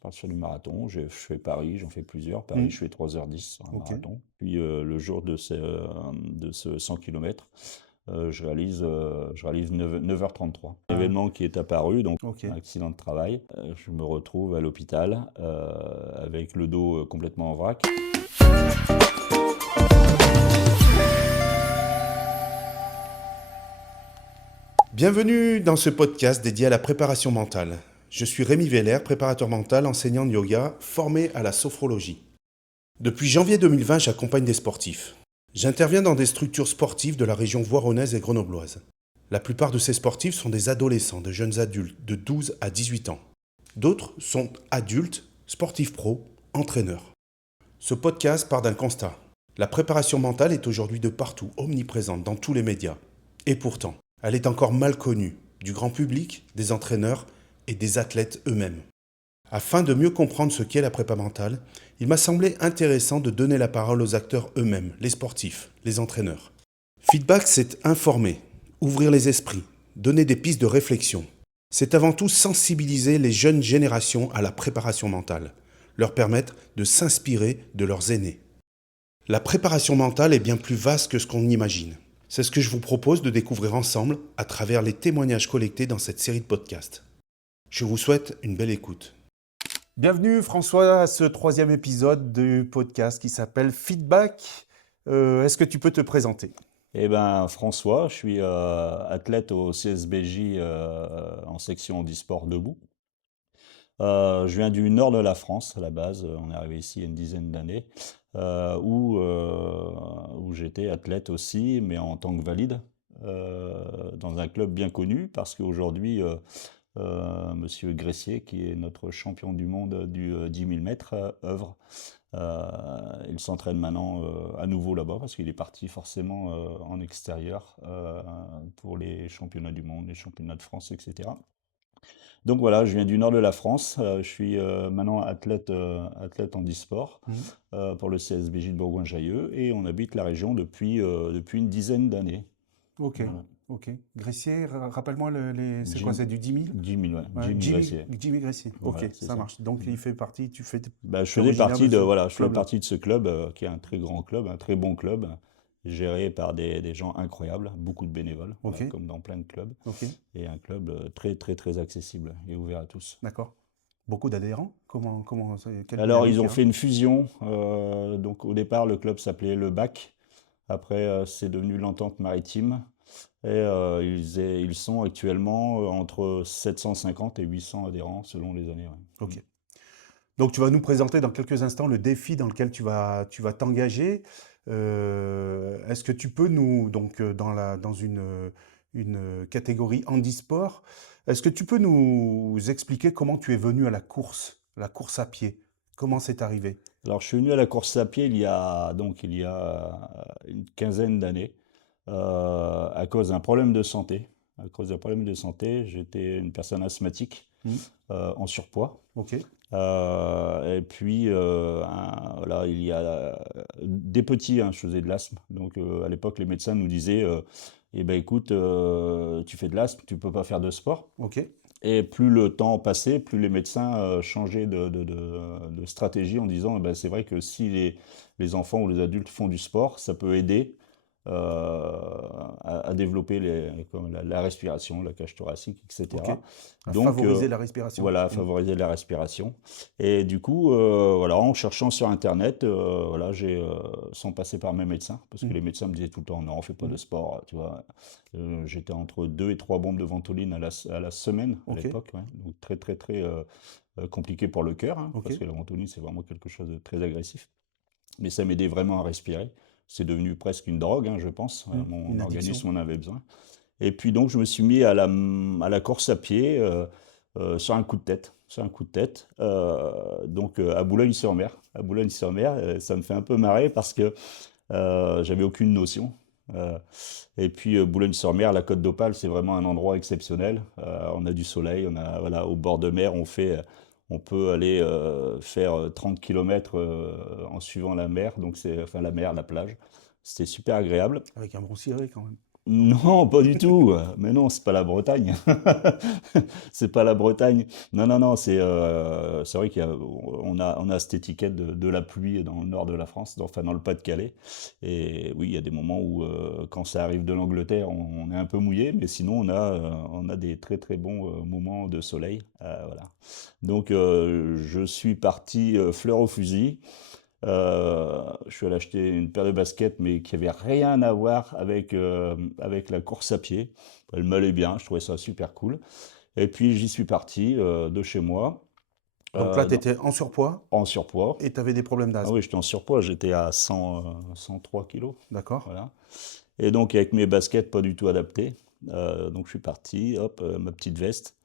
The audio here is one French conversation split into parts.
À partir du marathon, je fais Paris, j'en fais plusieurs. Paris, je Mmh. fais 3h10 sur un OK. marathon. Puis le jour de ce 100 km, je réalise 9h33. Ah, Événement qui est apparu, donc un OK. accident de travail. Je me retrouve à l'hôpital avec le dos complètement en vrac. Bienvenue dans ce podcast dédié à la préparation mentale. Je suis Rémi Veller, préparateur mental, enseignant de yoga, formé à la sophrologie. Depuis janvier 2020, j'accompagne des sportifs. J'interviens dans des structures sportives de la région voironnaise et grenobloise. La plupart de ces sportifs sont des adolescents, de jeunes adultes de 12 à 18 ans. D'autres sont adultes, sportifs pros, entraîneurs. Ce podcast part d'un constat. La préparation mentale est aujourd'hui de partout, omniprésente dans tous les médias. Et pourtant, elle est encore mal connue du grand public, des entraîneurs et des athlètes eux-mêmes. Afin de mieux comprendre ce qu'est la prépa mentale, il m'a semblé intéressant de donner la parole aux acteurs eux-mêmes, les sportifs, les entraîneurs. Feedback, c'est informer, ouvrir les esprits, donner des pistes de réflexion. C'est avant tout sensibiliser les jeunes générations à la préparation mentale, leur permettre de s'inspirer de leurs aînés. La préparation mentale est bien plus vaste que ce qu'on imagine. C'est ce que je vous propose de découvrir ensemble à travers les témoignages collectés dans cette série de podcasts. Je vous souhaite une belle écoute. Bienvenue François à ce troisième épisode du podcast qui s'appelle Feedback. Est-ce que tu peux te présenter? Eh ben, François, je suis athlète au CSBJ en section handisport debout. Je viens du nord de la France à la base. On est arrivé ici il y a une dizaine d'années, où j'étais athlète aussi, mais en tant que valide, dans un club bien connu, parce qu'aujourd'hui, Monsieur Gressier, qui est notre champion du monde du 10 000 mètres, œuvre. Il s'entraîne maintenant à nouveau là-bas, parce qu'il est parti forcément en extérieur pour les championnats du monde, les championnats de France, etc. Donc voilà, je viens du nord de la France. Je suis maintenant athlète handisport Mhm. pour le CSBJ de Bourgoin-Jallieu, et on habite la région depuis une dizaine d'années. Ok, Voilà. ok. Gressier, rappelle-moi, c'est quoi, Jim, c'est du 10 000? Jimmy, ouais, Ouais, Jimmy Gressier. Jimmy Gressier. Ok, Voilà, c'est ça ça. marche. Donc il fait partie, Bah, tu es originaire de ce je faisais club-là. partie de ce club qui est un très grand club, un très bon club, géré par des gens incroyables, beaucoup de bénévoles, Ok, voilà, comme dans plein de clubs, ok, et un club très très très accessible et ouvert à tous. d'accord. Beaucoup d'adhérents? Quelle Alors ils dynamique il ont y a? fait une fusion, donc au départ le club s'appelait le BAC, après c'est devenu l'Entente Maritime, et ils sont actuellement entre 750 et 800 adhérents selon les années. Ouais. Ok. Donc, tu vas nous présenter dans quelques instants le défi dans lequel tu vas t'engager. Est-ce que tu peux nous, donc dans une catégorie handisport, est-ce que tu peux nous expliquer comment tu es venu à la course à pied? Comment c'est arrivé? Alors, je suis venu à la course à pied il y a une quinzaine d'années, à cause d'un problème de santé. À cause d'un problème de santé, j'étais une personne asthmatique, Hmm. en surpoids. Ok, Et puis, voilà, il y a des petits, hein, je faisais de l'asthme. Donc, à l'époque, les médecins nous disaient, eh ben, écoute, tu fais de l'asthme, tu peux pas faire de sport. ok, Et plus le temps passait, plus les médecins changeaient de stratégie en disant, eh ben, c'est vrai que si les enfants ou les adultes font du sport, ça peut aider à développer comme la respiration, la cage thoracique, ok. etc. À Donc favoriser la respiration. voilà, Hmm. favoriser la respiration. Et du coup, voilà, en cherchant sur Internet, voilà, sans passer par mes médecins, parce que Hmm. les médecins me disaient tout le temps, non, fais pas Hmm. de sport, tu vois. J'étais entre 2 et 3 bombes de Ventoline à la semaine à Ok, l'époque, ouais. Donc très très très compliqué pour le cœur, hein, ok. parce que la Ventoline c'est vraiment quelque chose de très agressif. Mais ça m'aidait vraiment à respirer. C'est devenu presque une drogue, hein, je pense. Hmm. Mon Une addiction. organisme en avait besoin. Et puis donc je me suis mis à la course à pied sur un coup de tête. Sur un coup de tête. Donc à Boulogne-sur-Mer. À Boulogne-sur-Mer, ça me fait un peu marrer parce que j'avais aucune notion. Euh, et puis Boulogne-sur-Mer, la Côte d'Opale, c'est vraiment un endroit exceptionnel. On a du soleil, on a voilà, au bord de mer, on peut aller faire 30 km en suivant la mer, donc c'est enfin la mer, la plage. C'était super agréable. Avec un bon ciré quand même. Non, pas du tout. Mais non, c'est pas la Bretagne. C'est pas la Bretagne. Non, non, non, c'est vrai on a cette étiquette de la pluie dans le nord de la France, enfin dans le Pas-de-Calais. Et oui, il y a des moments où, quand ça arrive de l'Angleterre, on est un peu mouillé, mais sinon on a des très très bons moments de soleil. Voilà. Donc je suis parti fleur au fusil. Je suis allé acheter une paire de baskets, mais qui avait rien à voir avec la course à pied. Elle m'allait bien, je trouvais ça super cool. Et puis j'y suis parti de chez moi, Donc là, euh, tu dans- étais en surpoids en surpoids. et tu avais des problèmes Ah d'asthme. oui, j'étais en surpoids, j'étais à 103 kilos. D'accord? Voilà. Et donc avec mes baskets pas du tout adaptées, donc je suis parti, hop, ma petite veste.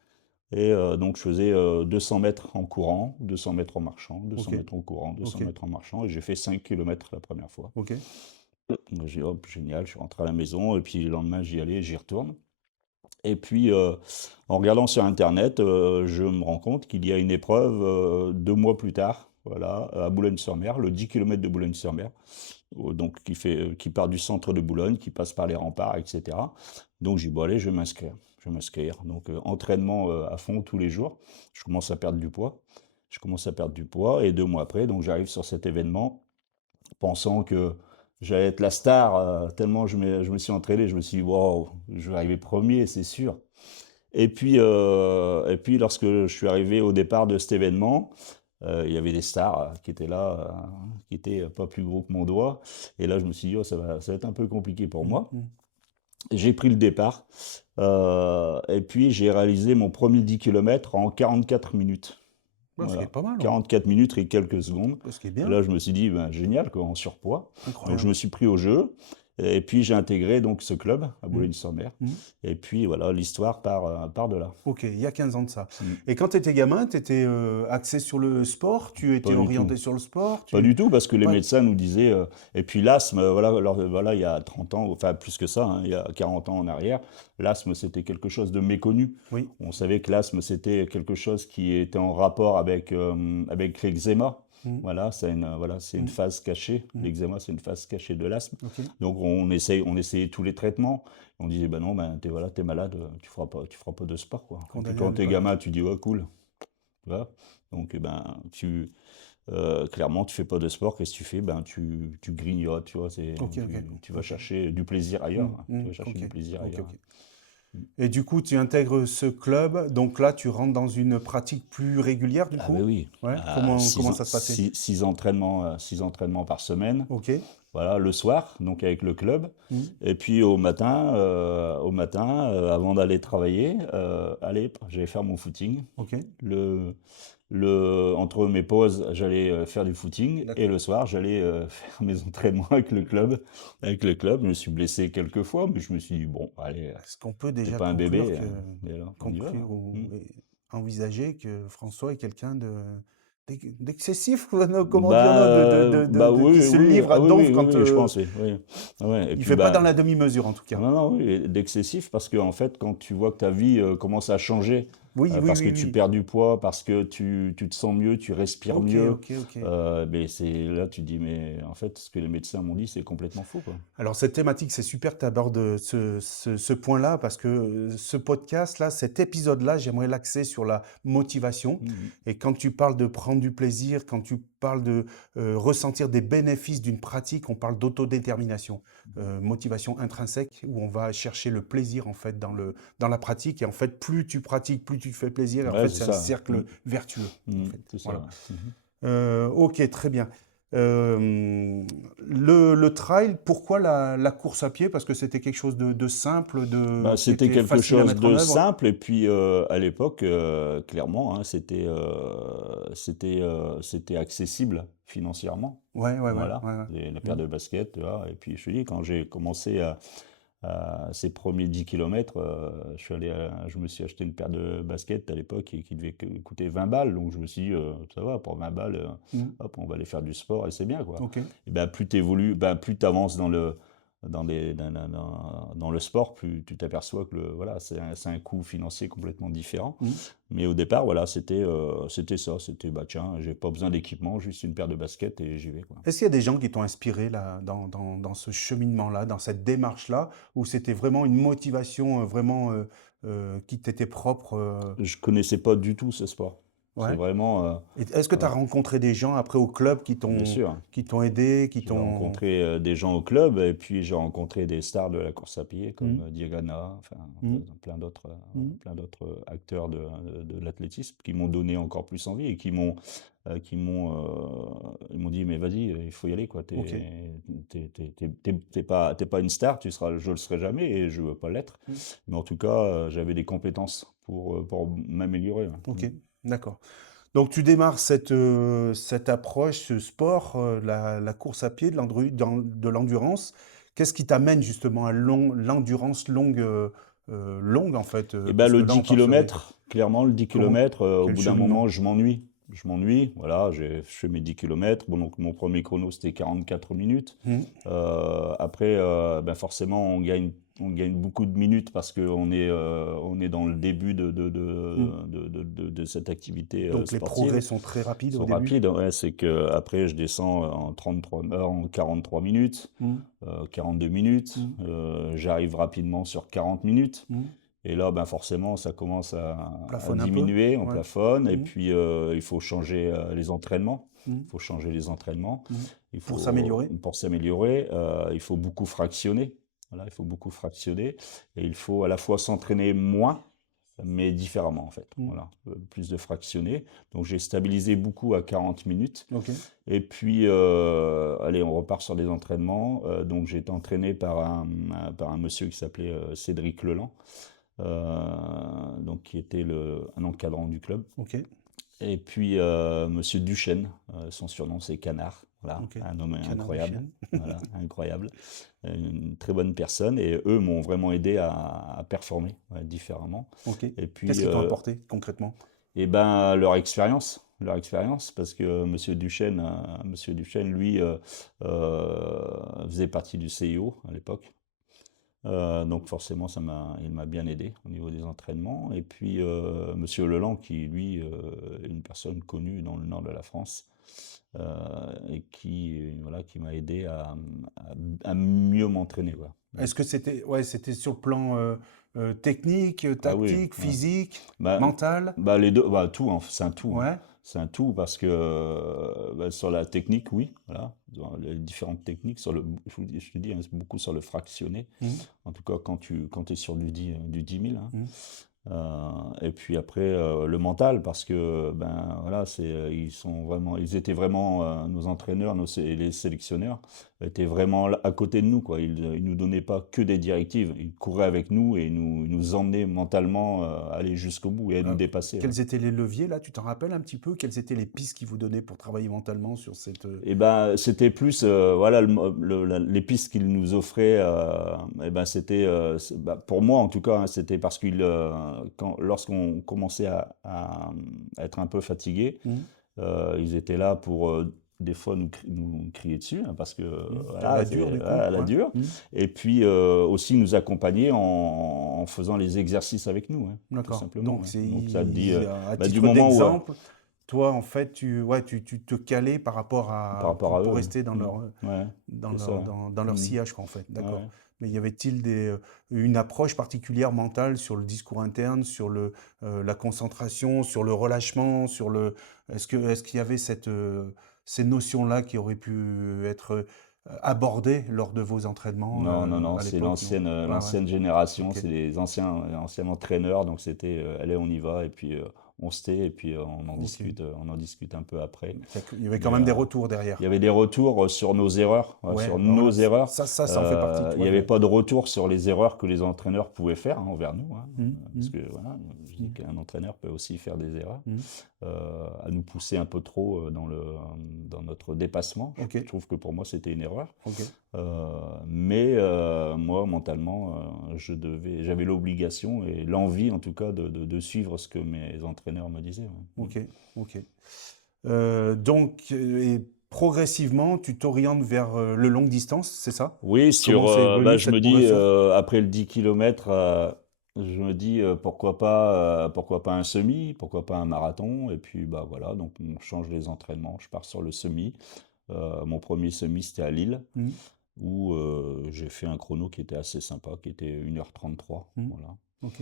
Et donc je faisais 200 mètres en courant, 200 mètres en marchant, 200 Ok, mètres en courant, 200 ok, mètres en marchant, et j'ai fait 5 kilomètres la première fois. ok. Donc j'ai dit, hop, génial, je suis rentré à la maison, et puis le lendemain j'y allais, j'y retourne. Et puis en regardant sur Internet, je me rends compte qu'il y a une épreuve 2 mois plus tard, voilà, à Boulogne-sur-Mer, le 10 km de Boulogne-sur-Mer, donc qui part du centre de Boulogne, qui passe par les remparts, etc. Donc j'ai dit, bon allez, je vais m'inscrire. Je vais m'inscrire. Donc entraînement à fond tous les jours. Je commence à perdre du poids. Je commence à perdre du poids, et 2 mois après, donc j'arrive sur cet événement pensant que j'allais être la star, tellement je me suis entraîné, je me suis dit, waouh, je vais arriver premier, c'est sûr. Et puis lorsque je suis arrivé au départ de cet événement, il y avait des stars qui étaient là, qui étaient pas plus gros que mon doigt. Et là, je me suis dit, oh, ça va être un peu compliqué pour Mm, moi. mm. J'ai pris le départ, et puis j'ai réalisé mon premier 10 km en 44 minutes. Ouais, ce qui est Voilà, pas mal, hein. 44 minutes et quelques secondes. Ce qui est Et bien. là, je me suis dit, ben, génial, quoi, en surpoids. Donc, je Incroyable. me suis pris au jeu. Et puis, j'ai intégré donc ce club à Mm, Boulogne-sur-Mer. mm. Et puis, voilà, l'histoire part de là. Ok, il y a 15 ans de ça. Mm. Et quand tu étais gamin, tu étais axé sur le sport? Tu étais Pas du tout. orienté sur le sport? Pas du tout, parce que les Pas... médecins nous disaient, et puis l'asthme, voilà, voilà, il y a 30 ans, enfin plus que ça, hein, il y a 40 ans en arrière, l'asthme c'était quelque chose de méconnu. Oui. On savait que l'asthme c'était quelque chose qui était en rapport avec l'eczéma. Mm, Voilà, c'est une mm, phase cachée. mm. L'eczéma, c'est une phase cachée de l'asthme. Ok, Donc on essayait tous les traitements. On disait, ben non, ben t'es malade, tu feras pas de sport, quoi. Et puis condamné à quand ne t'es pas le gamin, faire. tu dis, ouais, cool. Tu vois. Donc, eh ben, clairement, tu fais pas de sport, qu'est-ce que tu fais? Ben, tu grignotes, tu vois, Ok, ok, tu vas ok. chercher du plaisir Mm, ailleurs. Tu mm, vas chercher ok, du plaisir ok, ailleurs. ok. Et du coup, tu intègres ce club, donc là, tu rentres dans une pratique plus régulière, du Ah ben coup? oui, Ouais, à comment ça se passait? six entraînements par semaine, Ok. voilà, le soir, donc avec le club. Mm, Et puis avant d'aller travailler, allez, j'allais faire mon footing. ok. Le, Entre mes pauses, j'allais faire du footing, et D'accord. le soir, j'allais faire mes entraînements avec le club. Avec le club, je me suis blessé quelques fois, mais je me suis dit, bon, allez, Est-ce qu'on peut t'es déjà pas un conclure bébé, que, mais là, on y va. conclure ou Hmm. envisager que François est quelqu'un d'excessif, quoi, non, comment dire, non, Bah qui oui, se oui, livre à ah oui, oui, donf oui, quand oui, je pense, oui, oui. Ouais, et il puis, fait pas dans bah, la demi-mesure, en tout cas. non, non, oui, et d'excessif, parce que en fait, quand tu vois que ta vie commence à changer, Oui, oui, parce que oui, tu oui. perds du poids, parce que tu te sens mieux, tu respires Ok, mieux, ok, ok. mais c'est là tu te dis, mais en fait, ce que les médecins m'ont dit, c'est complètement faux, quoi. Alors cette thématique, c'est super que tu abordes ce point-là parce que ce podcast-là, cet épisode-là, j'aimerais l'axer sur la motivation. Mhm. Et quand tu parles de prendre du plaisir, quand tu parles de ressentir des bénéfices d'une pratique, on parle d'autodétermination, motivation intrinsèque, où on va chercher le plaisir en fait dans la pratique. Et en fait, plus tu pratiques, plus tu te fais plaisir. Et en Ouais, fait, c'est c'est un ça. cercle vertueux. En fait, C'est ça. voilà. Ouais. Mhm. Ok, très bien. Le trail, pourquoi la course à pied? Parce que c'était quelque chose de simple, Bah, qui c'était était quelque facile à chose mettre en de œuvre. simple, et puis à l'époque, clairement, hein, c'était accessible financièrement. Ouais, ouais, ouais, Voilà, ouais, ouais. et la paire Mm. de baskets, tu vois. Et puis je te dis, quand j'ai commencé à ces premiers 10 km, je me suis acheté une paire de baskets à l'époque qui devait coûter 20 balles. Donc je me suis dit, ça va, pour 20 balles, Mm. hop, on va aller faire du sport et c'est bien, quoi. Ok. Et ben plus tu évolues, ben, plus tu avances dans le sport, plus tu t'aperçois que voilà, c'est un coût financier complètement différent. Mais au départ, voilà, c'était ça. C'était, bah tiens, j'ai pas besoin d'équipement, juste une paire de baskets et j'y vais, quoi. Est-ce qu'il y a des gens qui t'ont inspiré là, dans ce cheminement-là, dans cette démarche-là, où c'était vraiment une motivation vraiment qui t'était propre Je connaissais pas du tout ce sport. C'est ouais. vraiment, Et est-ce que tu as rencontré des gens après au club bien sûr. qui t'ont aidé, qui J'ai t'ont... rencontré des gens au club et puis j'ai rencontré des stars de la course à pied comme Mhm. Diagana, enfin Mhm. Mhm. plein d'autres acteurs de l'athlétisme qui m'ont donné encore plus envie et ils m'ont dit mais vas-y, il faut y aller quoi. Ok. T'es pas une star, je le serai jamais et je veux pas l'être. Mhm. Mais en tout cas, j'avais des compétences pour m'améliorer. Ouais. Ok, d'accord. Donc tu démarres cette approche, ce sport, la course à pied, de l'endurance. Qu'est-ce qui t'amène justement à l'endurance longue, longue en fait, Et ben parce que le là 10 on parle sur des... km, clairement le 10 Comment, km, au quel bout d'un moment cheminement? je m'ennuie. Je m'ennuie, voilà, je fais mes 10 km. Bon, donc mon premier chrono c'était 44 minutes. Mhm. Après, ben forcément on gagne beaucoup de minutes parce on est dans le début Mhm. de cette activité Donc les progrès sportive. sont très Ils rapides au sont début. rapides, ouais, c'est que après je descends en 43 minutes, Mhm. 42 minutes, Mhm. j'arrive rapidement sur 40 minutes. Mhm. Et là, ben forcément, ça commence à Plafonne un peu, diminuer, on ouais. plafonne, et Mhm. puis il faut changer les entraînements. Mhm. Il faut changer les entraînements. Mhm. Il Pour faut, s'améliorer. pour s'améliorer, il faut beaucoup fractionner. Voilà, il faut beaucoup fractionner. Et il faut à la fois s'entraîner moins, mais différemment, en fait. Mhm. Voilà, plus de fractionner. Donc j'ai stabilisé beaucoup à 40 minutes. Ok. Et puis, allez, on repart sur les entraînements. Donc j'ai été entraîné par un monsieur qui s'appelait Cédric Leland. Donc qui était un encadrant du club. Ok. Et puis Monsieur Duchesne, son surnom c'est Canard, voilà, Ok. un homme Canard du incroyable, chêne. voilà, incroyable, une très bonne personne et eux m'ont vraiment aidé à performer ouais, différemment. Ok. Et Qu'est-ce puis, qu'ils t'ont apporté concrètement? et ben leur expérience, parce que Monsieur Duchesne, lui, faisait partie du CIO à l'époque. Donc forcément, il m'a bien aidé au niveau des entraînements. Et puis Monsieur Leland, qui lui est une personne connue dans le nord de la France et voilà, qui m'a aidé à mieux m'entraîner, quoi. Est-ce que c'était ouais, c'était sur le plan technique, Ah oui, tactique, ouais. physique, Bah, mental? les deux, bah, tout, hein, c'est un tout, hein. Ouais. C'est un tout parce que bah, sur la technique, oui, voilà, dans les différentes techniques, je te dis, hein, c'est beaucoup sur le fractionné. Mhm. En tout cas, quand tu es sur du 10 000. Hein. Mhm. Et puis après, le mental, parce que ben voilà, ils étaient vraiment nos entraîneurs, les sélectionneurs étaient vraiment à côté de nous, quoi. Ils nous donnaient pas que des directives, ils couraient avec nous et ils nous emmenaient mentalement à aller jusqu'au bout et à nous Euh, dépasser. Ouais. Quels étaient les leviers là? Tu t'en rappelles un petit peu? Quelles étaient les pistes qu'ils vous donnaient pour travailler mentalement sur cette... Et ben c'était plus voilà les pistes qu'il nous offrait et ben bah, pour moi en tout cas hein, c'était parce lorsqu'on commençait à être un peu fatigué Mhm. ils étaient là pour des fois nous crier dessus hein, parce que Mhm. À voilà la c'est dure du coup? voilà, à la Ouais. dure Mhm. et puis aussi nous accompagner en faisant les exercices avec nous hein, tout D'accord. simplement Donc hein. c'est Donc ça te dit à bah, du titre moment où d'exemple, toi en fait ouais, tu te calais par rapport par à rapport à pour eux rester hein. Ouais, c'est ça hein. dans leur Mm. sillage quoi en fait. D'accord. Ouais. Mais y avait-il une approche particulière mentale sur le discours interne, sur la concentration, sur le relâchement, est-ce qu'il y avait ces notions-là qui auraient pu être abordées lors de vos entraînements Non, non, non, à c'est l'époque? Non. Ouais, ouais. l'ancienne génération, Ok. c'est les anciens entraîneurs, donc c'était allez, on y va, et puis on se tait, et puis Ok. on en discute un peu après. Il y avait quand Mais même des retours il y derrière. avait des retours sur nos erreurs, ouais, Ouais, sur bah nos voilà, erreurs. ça en fait partie, tu Il n'y vois. avait Ouais. pas de retour sur les erreurs que les entraîneurs pouvaient faire hein, envers nous, hein, Mhm, parce mhm, que voilà, je dis mhm, qu'un entraîneur peut aussi faire des erreurs, mhm. à nous pousser un peu trop dans notre dépassement. Ok, Je trouve que pour moi c'était une erreur. ok, Mais moi, mentalement, j'avais l'obligation et l'envie, en tout cas, de suivre ce que mes entraîneurs me disaient. Ouais. ok, ok. Donc, et progressivement, tu t'orientes vers le longue distance, c'est ça? Oui, Comment c'est venu je me cette dis, progression? après le 10 km, je me dis, pourquoi pas un semi, pourquoi pas un marathon? Et puis, bah voilà, donc on change les entraînements. Je pars sur le semi. Mon premier semi, c'était à Lille, Mmh, où j'ai fait un chrono qui était assez sympa, qui était 1h33, mmh, voilà, OK,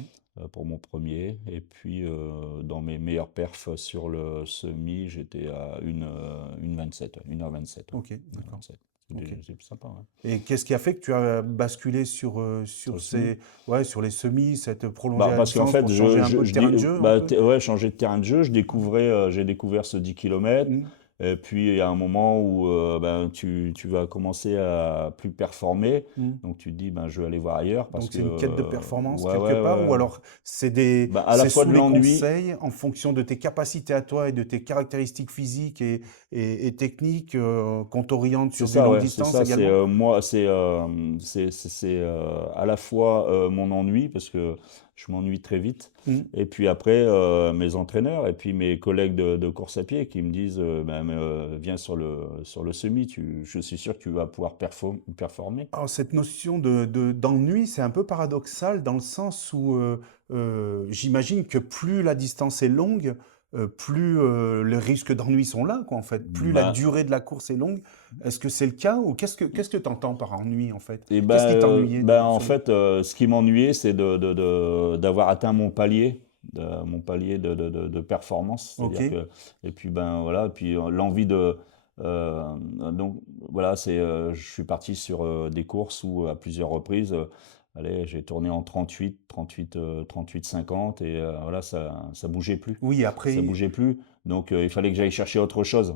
pour mon premier. Et puis, dans mes meilleurs perfs sur le semi, j'étais à 1h27, 1h27, ouais, OK, d'accord, 1h27. OK. C'est sympa, ouais. Et qu'est-ce qui a fait que tu as basculé Sur le sur semi. ces ouais, sur les semis, cette prolongée Bah, à la parce qu'en distance fait, pour changer un peu de terrain de jeu un peu? ouais, changer de terrain de jeu, j'ai découvert ce 10 kilomètres. Mmh, Et puis, il y a un moment où ben, tu vas commencer à plus performer. mmh. Donc, tu te dis, ben, je vais aller voir ailleurs parce Donc que, c'est une quête de performance ouais, quelque ouais, part ou ouais. alors Bah, à la c'est fois de sous les l'ennui, conseils en fonction de tes capacités à toi et de tes caractéristiques physiques et techniques, qu'on t'oriente c'est sur du ça, longue ouais, c'est distance ça, également? à la fois mon ennui, parce que je m'ennuie très vite, Mmh. et puis après mes entraîneurs, et puis mes collègues de course à pied qui me disent ben, viens sur le semi, je suis sûr que tu vas pouvoir performer. Alors cette notion d'ennui, c'est un peu paradoxal dans le sens où, j'imagine que plus la distance est longue, plus, les risques d'ennui sont là, quoi, en fait. Plus la Ben, durée de la course est longue. Est-ce que c'est le cas ou qu'est-ce que tu entends par ennui, en fait? et Qu'est-ce qui t'ennuyait en sur le fait, ce qui m'ennuyait, c'est d'avoir atteint mon palier de performance. C'est-à-dire OK. que, et puis ben voilà, puis l'envie de, euh, donc voilà, je suis parti sur des courses où à plusieurs reprises, allez, j'ai tourné en 38, 50 et voilà, ça bougeait plus, Oui, ça après bougeait plus. Donc il fallait que j'aille chercher autre chose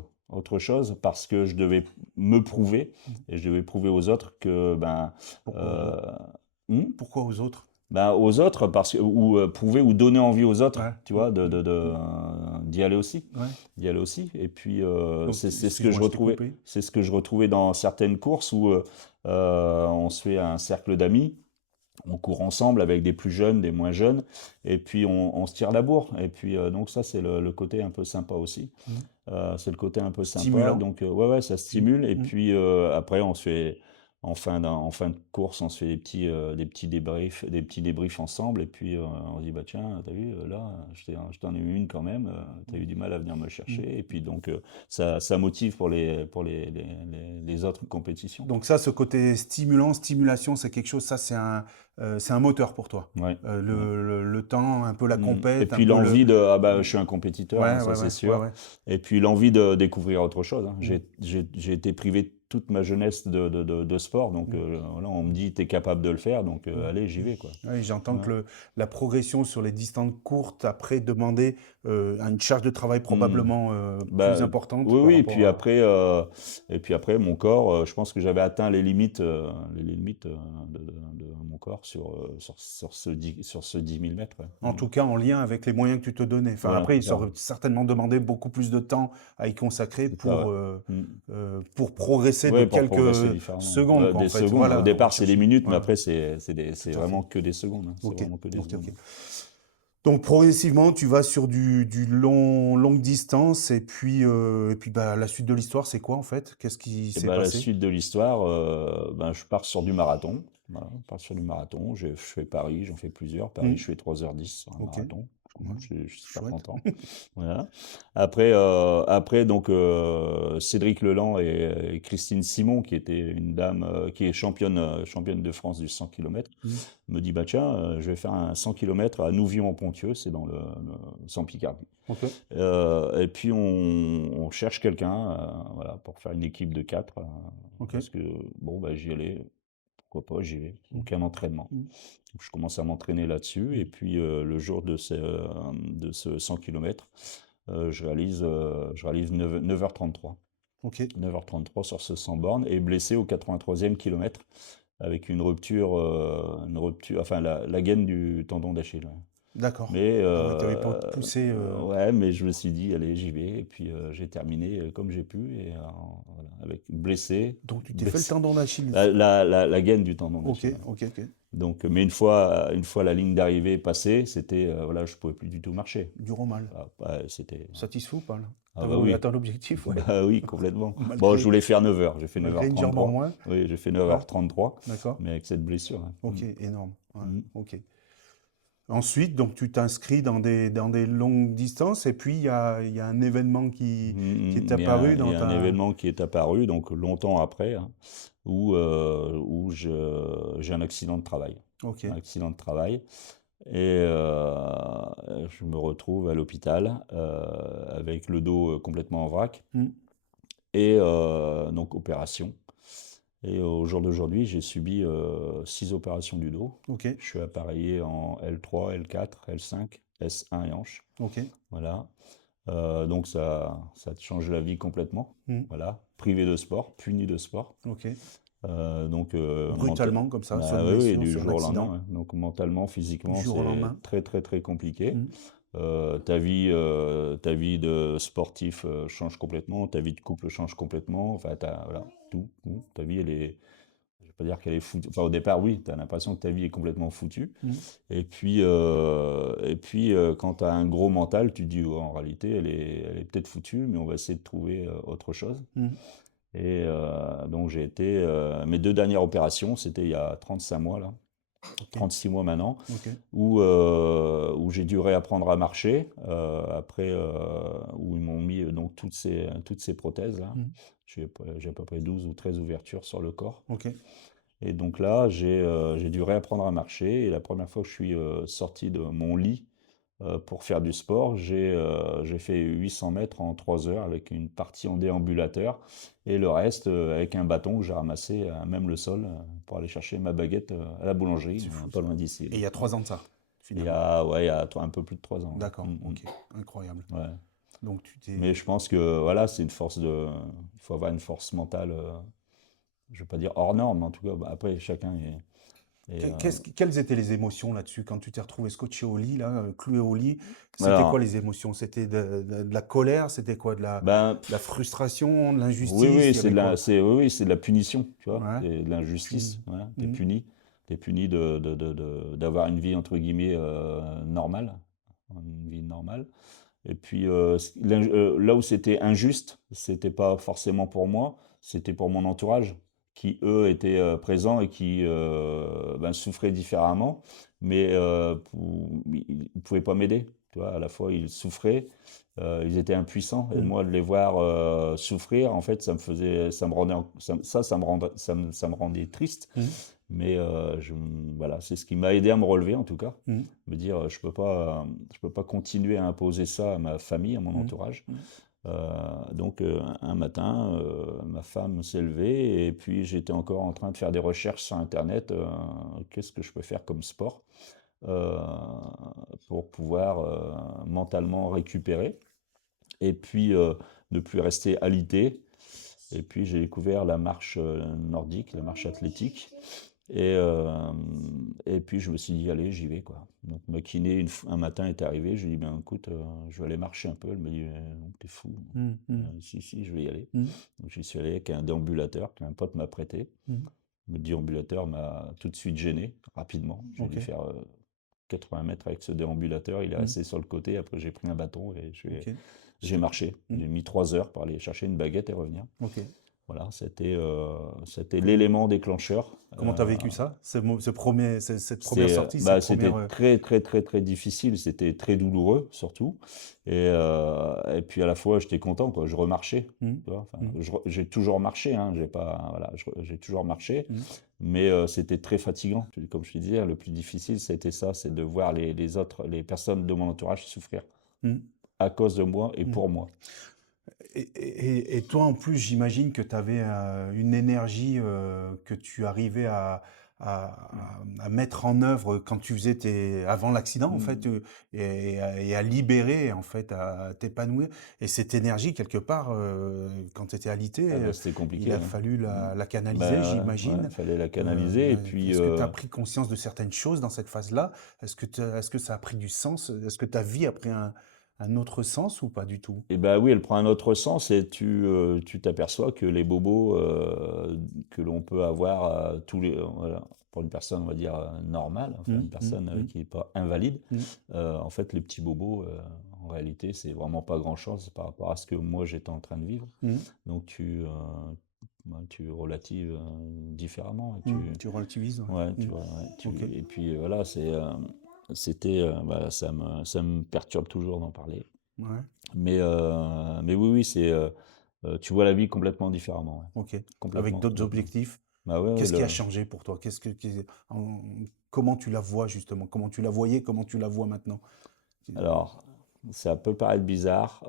parce que je devais me prouver. Et je devais prouver aux autres que, ben, pourquoi aux euh, autres? hmm, Pourquoi aux autres? aux autres, ou prouver ou donner envie aux autres, Ouais. tu Mmh, vois, mmh, mmh. d'y aller aussi, Ouais. d'y aller aussi. Et puis, Donc c'est ce que je excuse-moi, je t'ai retrouvais, coupé. c'est ce que je retrouvais dans certaines courses où on se fait un cercle d'amis. On court ensemble avec des plus jeunes, des moins jeunes, et puis on se tire la bourre. Et puis donc ça, c'est le côté un peu sympa aussi. Mmh. C'est le côté un peu sympa. Stimulant. Donc, ouais, ouais, ça Mmh. stimule. Et Mmh. puis, après, on se fait, en fin de course, on se fait des petits débriefs ensemble. Et puis, on se dit, bah tiens, t'as vu, là, je t'en ai eu une quand même. T'as eu du mal à venir me Mmh. chercher. Et puis, donc, ça motive pour les autres compétitions. Donc ça, ce côté stimulant, stimulation, c'est quelque chose, ça c'est un moteur pour toi. Ouais, ouais. Le temps, un peu la Et compète, un puis peu le... l'envie de, ah bah, je suis un compétiteur, hein, Ouais, ça ouais, c'est ouais, ouais, sûr. ouais. Et puis l'envie de découvrir autre chose, hein. Mm, J'ai été privé toute ma jeunesse de sport, donc mm, voilà, on me dit, t'es capable de le faire, donc mm, allez, j'y mm. vais, quoi. Oui, j'entends que Voilà. la progression sur les distances courtes après demandait une charge de travail Hmm. probablement plus Bah, importante oui, par oui, rapport à... et puis après, mon corps, je pense que j'avais atteint les limites de mon corps sur ce 10 000 mètres, ouais. En Hmm. tout cas, en lien avec les moyens que tu te donnais. Enfin, Voilà, après, c'est il ça. s'aurait certainement demandé beaucoup plus de temps à y consacrer C'est ça, ouais. Hmm. pour progresser de Ouais, pour progresser quelques différemment. secondes, quoi, en Des fait. secondes. Au Voilà, départ, c'est des rechercher. minutes, mais Voilà, après, tout c'est à fait. vraiment que des secondes, hein. C'est Ok, vraiment que des ok, secondes, ok. hein. Donc, progressivement, tu vas sur du longue distance, et puis bah, la suite de l'histoire, c'est quoi, en fait? Qu'est-ce qui Et s'est ben, la passé? suite de l'histoire, ben, je pars sur du marathon. Voilà, je pars sur du marathon. Je fais Paris, j'en fais plusieurs. Paris, Hmm, je fais 3h10 sur un ok, marathon. ouais, Je suis super chouette. content. Voilà. Après donc, Cédric Leland et Christine Simon, qui était une dame qui est championne de France du 100 km, Hmm, me dit, bah tiens, je vais faire un 100 km à Nouvion-en-Ponthieu, c'est dans sans Picardie. ok. Et puis on cherche quelqu'un, voilà, pour faire une équipe de 4, Ok. parce que bon, bah, j'y allais, pourquoi pas, j'y vais. Hmm, Donc un entraînement. hmm, Donc, je commence à m'entraîner là-dessus, et hmm. puis le jour de ce 100 km, je réalise 9h33. Ok. 9h33 sur ce 100 bornes, et blessé au 83e kilomètre avec une rupture, enfin la gaine du tendon d'Achille. Ouais. D'accord. Mais Ah ouais, tu avais pas poussé. ouais, mais je me suis dit, allez, j'y vais. Et puis j'ai terminé comme j'ai pu, et voilà, avec blessé, Donc tu t'es fait le blessé. tendon d'Achille. La gaine du tendon Ok, d'Achille. Ouais. ok, ok. Donc, mais une fois la ligne d'arrivée passée, c'était, voilà, je pouvais plus du tout marcher. Dur au mal. Ah, ouais, c'était. Satisfait ou pas là? Ah bah T'avais oui, atteint l'objectif, ouais. bah oui, complètement. Bon, je Malgré, voulais faire 9 heures, j'ai fait malgré une jambe en 9h33. moins. Oui, j'ai fait Ouais, 9h33, d'accord. mais avec cette blessure. Hein. Ok, énorme. Ouais, Mm. ok. Ensuite, donc tu t'inscris dans des longues distances et puis il y a un événement qui est apparu Il y dans a un ta... événement qui est apparu, donc longtemps après, hein, où j'ai un accident de travail. Ok. Un accident de travail. Et je me retrouve à l'hôpital avec le dos complètement en vrac. Hmm. Et donc opération. Et au jour d'aujourd'hui, j'ai subi 6 opérations du dos. Ok, Je suis appareillé en L3, L4, L5, S1 et hanche. ok. Voilà. Donc ça te change la vie complètement. Hmm. Voilà. Privé de sport, puni de sport. Ok. Donc, Brutalement comme ça, sur bah, une oui, oui, blessure, du sur un jour au lendemain. accident, Ouais. Donc mentalement, du physiquement, jour au c'est lendemain. très très très compliqué. Hmm. Ta vie de sportif change complètement, ta vie de couple change complètement. Enfin, voilà, tout. Ta vie, elle est, je vais pas dire qu'elle est foutue. Enfin, au départ, oui, tu as l'impression que ta vie est complètement foutue. Hmm. Et puis quand tu as un gros mental, tu te dis, oh, en réalité, elle est peut-être foutue, mais on va essayer de trouver autre chose. Hmm. Et donc, j'ai été. Mes 2 dernières opérations, c'était il y a 35 mois, là, Ok, 36 mois maintenant, ok. où j'ai dû réapprendre à marcher, après, où ils m'ont mis donc toutes ces prothèses là. Hmm. J'ai à peu près 12 ou 13 ouvertures sur le corps. Ok. Et donc là, j'ai dû réapprendre à marcher. Et la première fois que je suis sorti de mon lit pour faire du sport, j'ai fait 800 mètres en 3 heures avec une partie en déambulateur et le reste avec un bâton que j'ai ramassé à même le sol pour aller chercher ma baguette à la boulangerie, C'est fou pas ça. loin d'ici. Et il y a 3 ans de ça, Il y finalement. a, ouais, il y a un peu plus de 3 ans. D'accord, Ouais. ok. Incroyable. Ouais. Donc tu Mais t'es... je pense que voilà, c'est une force de. Il faut avoir une force mentale, je ne vais pas dire hors norme, mais en tout cas, bah, après, chacun est, Quelles étaient les émotions là-dessus quand tu t'es retrouvé scotché au lit, là, cloué au lit? C'était quoi alors, les émotions? C'était de la colère? C'était quoi? ben, De la frustration? De oui, l'injustice? Il y avait quoi? oui, c'est de la punition, tu vois, Ouais. et de l'injustice. Puis, Ouais. hmm, T'es puni d'avoir une vie entre guillemets normale, une vie normale. Et puis là où c'était injuste, c'était pas forcément pour moi, c'était pour mon entourage, qui eux étaient présents et qui ben, souffraient différemment, mais ils ne pouvaient pas m'aider. Tu vois, à la fois ils souffraient, ils étaient impuissants, et hmm, moi de les voir souffrir, en fait, ça me rendait, ça me rendait triste. hmm, Mais voilà, c'est ce qui m'a aidé à me relever en tout cas. hmm, Me dire, je peux pas continuer à imposer ça à ma famille, à mon hmm, entourage. hmm. Donc un matin, ma femme s'est levée et puis j'étais encore en train de faire des recherches sur Internet. Qu'est-ce que je peux faire comme sport euh, pour pouvoir mentalement récupérer et puis ne plus rester alité. Et puis j'ai découvert la marche nordique, la marche athlétique. Et, euh, et puis je me suis dit, allez, j'y vais, quoi. Donc ma kiné, un matin, est arrivée, je lui ai dit, ben écoute, je vais aller marcher un peu. Elle m'a dit, t'es fou. Hmm, hmm, Si, je vais y aller. hmm, Donc j'y suis allé avec un déambulateur qu'un pote m'a prêté. hmm. Le déambulateur m'a tout de suite gêné, rapidement. J'ai Ok, dû faire 80 mètres avec ce déambulateur. Il est hmm, resté sur le côté. Après, j'ai pris un bâton et ok, j'ai marché. hmm, J'ai mis 3 heures pour aller chercher une baguette et revenir. ok. Voilà, c'était Comment l'élément déclencheur. comment t'as vécu ça? Cette première sortie, cette C'était première... très, très, très, très difficile. C'était très douloureux, surtout. Et puis, à la fois, j'étais content, quoi. Je remarchais. hmm, Tu vois. Enfin, hmm, j'ai toujours marché, hein. J'ai pas, voilà, j'ai toujours marché. hmm, Mais c'était très fatigant. Comme je te disais, le plus difficile, c'était ça, c'est de voir les autres, les personnes de mon entourage souffrir hmm, à cause de moi et hmm. pour moi. Et toi, en plus, j'imagine que tu avais une énergie que tu arrivais à mettre en œuvre quand tu faisais avant l'accident, en fait, Mmh. et à libérer, en fait, à t'épanouir. Et cette énergie, quelque part, quand tu étais alité, Ah bah, c'était il compliqué, a hein. fallu Mmh. la canaliser, Bah, ouais, j'imagine. fallait la canaliser et puis, Est-ce que tu as pris conscience de certaines choses dans cette phase-là? Est-ce que ça a pris du sens? Est-ce que ta vie a pris un autre sens ou pas du tout? et bah, oui, elle prend un autre sens et tu t'aperçois que les bobos, que l'on peut avoir, tous les voilà, pour une personne, on va dire, normale, enfin une personne, qui est pas invalide, Mmh. en fait, les petits bobos, en réalité, c'est vraiment pas grand-chose par rapport à ce que moi j'étais en train de vivre. Mmh. Donc bah, tu relatives, différemment et Tu relativises, ouais. ouais, Mmh. ouais, OK. et puis, voilà, c'était, bah, ça me perturbe toujours d'en parler. Ouais. Mais oui, oui, tu vois la vie complètement différemment, ouais. OK. Avec Complètement, d'autres complètement. objectifs. Bah, ouais, ouais, Qu'est-ce qui a changé pour toi? En comment tu la vois justement? Comment tu la voyais? Comment tu la vois maintenant? alors, ça peut paraître bizarre,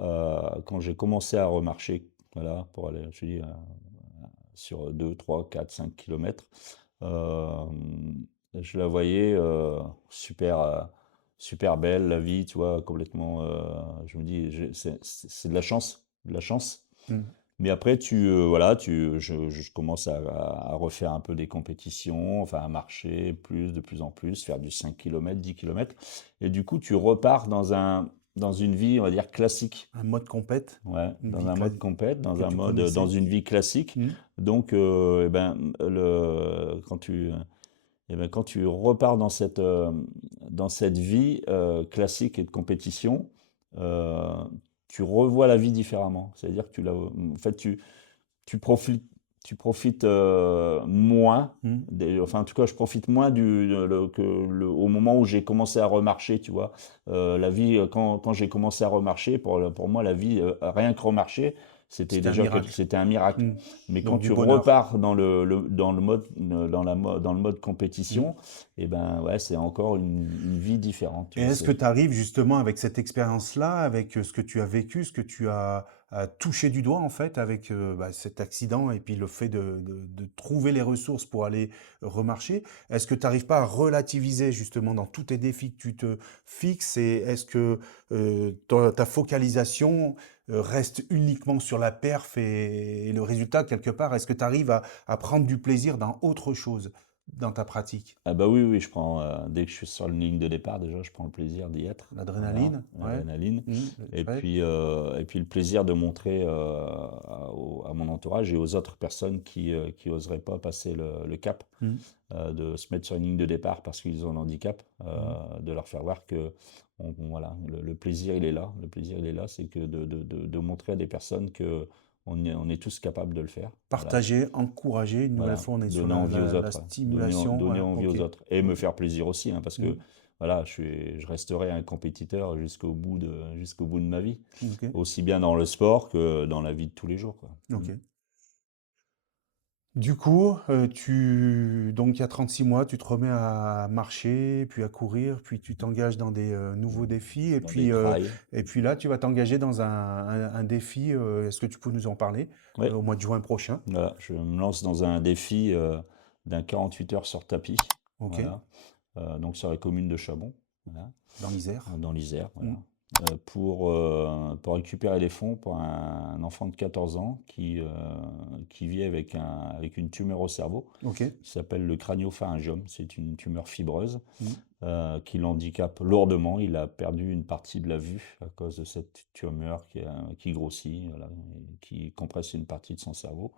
quand j'ai commencé à remarcher, voilà, pour aller, je te dis, sur 2, 3, 4, 5 kilomètres, je la voyais, super, super belle, la vie, tu vois, complètement, je me dis, c'est de la chance. Mmh. Mais après, voilà, je commence à refaire un peu des compétitions, enfin à marcher de plus en plus, faire du 5 kilomètres, 10 kilomètres. Et du coup, tu repars dans une vie, on va dire, classique. Un mode compète, Ouais, une dans vie un mode compète, que tu dans connaissais? une vie classique. Mmh. Donc, eh ben, quand tu repars dans cette vie classique et de compétition, euh, tu revois la vie différemment. C'est-à-dire que en fait, tu profites, tu profites moins. Mmh. Enfin, en tout cas, je profite moins au moment où j'ai commencé à remarcher, tu vois. La vie, quand j'ai commencé à remarcher, pour moi, la vie, rien que remarcher, C'était un miracle. c'était un miracle. Mmh. Mais quand Donc du tu bonheur. repars dans le mode, dans le mode Mmh. compétition, et ben ouais, c'est encore une vie différente, tu Et vois. est-ce que tu arrives justement avec cette expérience-là, avec ce que tu as vécu, ce que tu as touché du doigt en fait avec cet accident et puis le fait de trouver les ressources pour aller remarcher, est-ce que tu n'arrives pas à relativiser justement dans tous tes défis que tu te fixes et est-ce que ta focalisation reste uniquement sur la perf et le résultat quelque part, est-ce que tu arrives à prendre du plaisir dans autre chose dans ta pratique? Ah bah oui, oui, dès que je suis sur la ligne de départ, déjà, je prends le plaisir d'y être. Voilà, L'adrénaline, ouais. l'adrénaline. Le fait. Et puis le plaisir de montrer à mon entourage et aux autres personnes qui oseraient pas passer le cap, Mmh. de se mettre sur une ligne de départ parce qu'ils ont un handicap, Mmh. de leur faire voir que voilà, le plaisir, il est là. Le plaisir, il est là, c'est que de montrer à des personnes que on est tous capables de le faire. Voilà. Partager, encourager, une nouvelle Voilà, fois, on est sur donner envie aux la autres, stimulation. donner Ouais, envie OK. aux autres et me OK. faire plaisir aussi, hein, parce que Mmh. voilà, je resterai un compétiteur jusqu'au bout de ma vie, OK. aussi bien dans le sport que dans la vie de tous les jours, quoi. Mm. OK. Du coup, donc il y a 36 mois, tu te remets à marcher, puis à courir, puis tu t'engages dans des nouveaux défis, Dans des trails. et puis là, tu vas t'engager dans un défi. Est-ce que tu peux nous en parler Oui, au mois de juin prochain? voilà, je me lance dans un défi d'un 48 heures sur tapis, OK. voilà, donc sur la commune de Chabon, voilà. Dans l'Isère. Dans l'Isère, Mmh. voilà. Pour récupérer des fonds pour un enfant de 14 ans qui vit avec une tumeur au cerveau OK. qui s'appelle le craniopharyngiome. C'est une tumeur fibreuse Mmh. qui l'handicape lourdement. Il a perdu une partie de la vue à cause de cette tumeur qui grossit, voilà, et qui compresse une partie de son cerveau.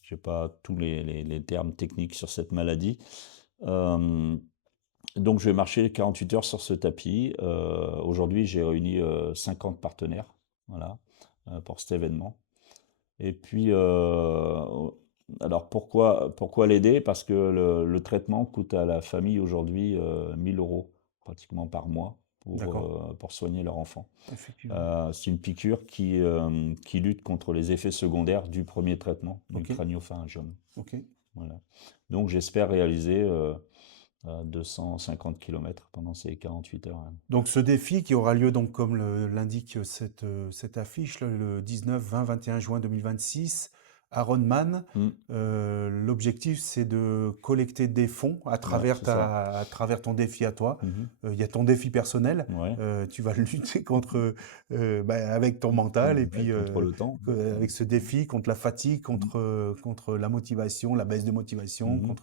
Je n'ai pas tous les termes techniques sur cette maladie. Euh, donc, je vais marcher 48 heures sur ce tapis. Aujourd'hui, j'ai réuni 50 partenaires, voilà, pour cet événement. Et puis, alors pourquoi l'aider? Parce que le traitement coûte à la famille aujourd'hui 1000 euros pratiquement par mois D'accord. pour soigner leur enfant. Effectivement. C'est une piqûre qui lutte contre les effets secondaires du premier traitement, du OK. craniopharyngiome. OK. Voilà. Donc, j'espère réaliser 250 kilomètres pendant ces 48 heures, hein. Donc ce défi qui aura lieu, donc comme l'indique cette affiche, le 19, 20, 21 juin 2026, Ironman, Mm. l'objectif c'est de collecter des fonds à travers, c'est ça. à travers ton défi à toi. Mhm. Il y a ton défi personnel, Ouais. tu vas lutter contre, avec ton mental et Ouais, puis contre le temps. avec ce défi, contre la fatigue, contre la motivation, la baisse de motivation, Mhm.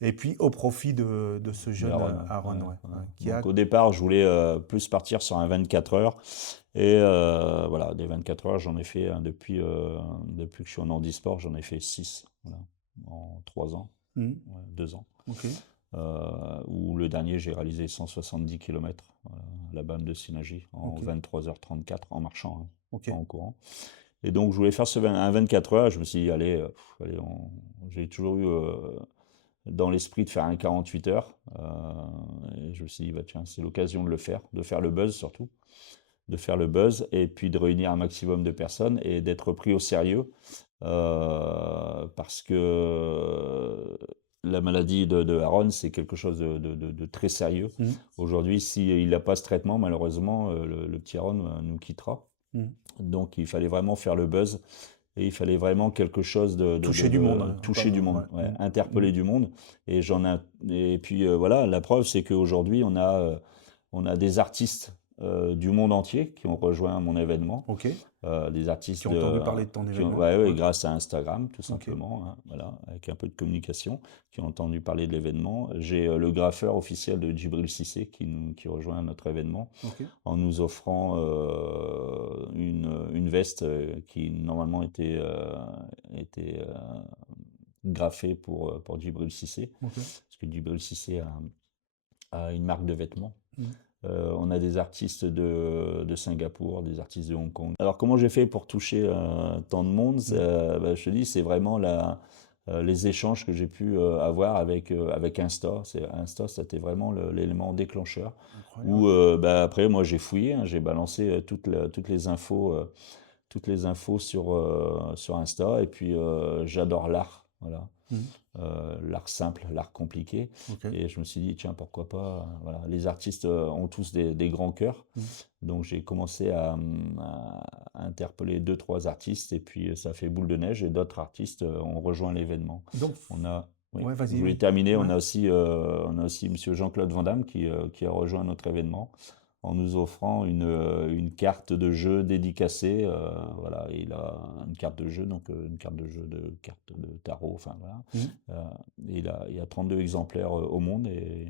et puis au profit de ce jeune D'Aaron, Aaron, ouais, ouais. qui a... Donc au départ, je voulais plus partir sur un 24 heures. Et voilà, des 24 heures, j'en ai fait depuis que je suis en handisport, j'en ai fait 6 voilà, en 3 ans, Mhm. 2 ans. Ok, Où le dernier, j'ai réalisé 170 km à la bande de Synergie en ok, 23h34 en marchant, hein, ok. pas en courant. Et donc, je voulais faire un 24 heures. Je me suis dit, allez, allez j'ai toujours eu dans l'esprit de faire un 48 heures. Et je me suis dit, bah, tiens, c'est l'occasion de faire le buzz surtout, de faire le buzz et puis de réunir un maximum de personnes et d'être pris au sérieux. Parce que la maladie de Aaron, c'est quelque chose de très sérieux. Mhm. Aujourd'hui, s'il n'a pas ce traitement, malheureusement, le petit Aaron nous quittera. Mhm. Donc, il fallait vraiment faire le buzz et il fallait vraiment quelque chose Toucher du monde, hein, toucher du monde, ouais. ouais, Mhm. interpeller Mhm. du monde. Et puis voilà, la preuve, c'est qu'aujourd'hui, on a des artistes du monde entier qui ont rejoint mon événement. Ok, Des artistes qui ont entendu parler de ton événement, ouais, ouais, ouais. grâce à Instagram, tout Ok, simplement, hein, voilà, avec un peu de communication, qui ont entendu parler de l'événement. J'ai le graffeur officiel de Djibril Cissé qui rejoint notre événement ok, en nous offrant une veste qui normalement était graffée pour Djibril Cissé, ok. parce que Djibril Cissé a une marque de vêtements. Mhm. On a des artistes de Singapour, des artistes de Hong Kong. Alors comment j'ai fait pour toucher tant de monde? Mhm. Bah, je te dis, c'est vraiment les échanges que j'ai pu avoir avec Insta. Insta, c'était vraiment l'élément déclencheur. Où Incroyable. bah, après, moi j'ai fouillé, hein, j'ai balancé toutes les infos sur Insta. Et puis j'adore l'art. Voilà. Mhm. L'art simple, l'art compliqué. Ok. Et je me suis dit, tiens, pourquoi pas. Voilà. Les artistes ont tous des grands cœurs. Mhm. Donc j'ai commencé à interpeller deux, trois artistes. Et puis ça fait boule de neige. Et d'autres artistes ont rejoint l'événement. Donc, On a, oui, ouais, je vas-y, voulais oui. terminer. Ouais. On a aussi Monsieur Jean-Claude Van Damme qui a rejoint notre événement en nous offrant une carte de jeu dédicacée. Voilà, il a une carte de jeu, donc une carte de jeu de cartes de tarot, enfin voilà. Mhm. Il y a 32 exemplaires au monde et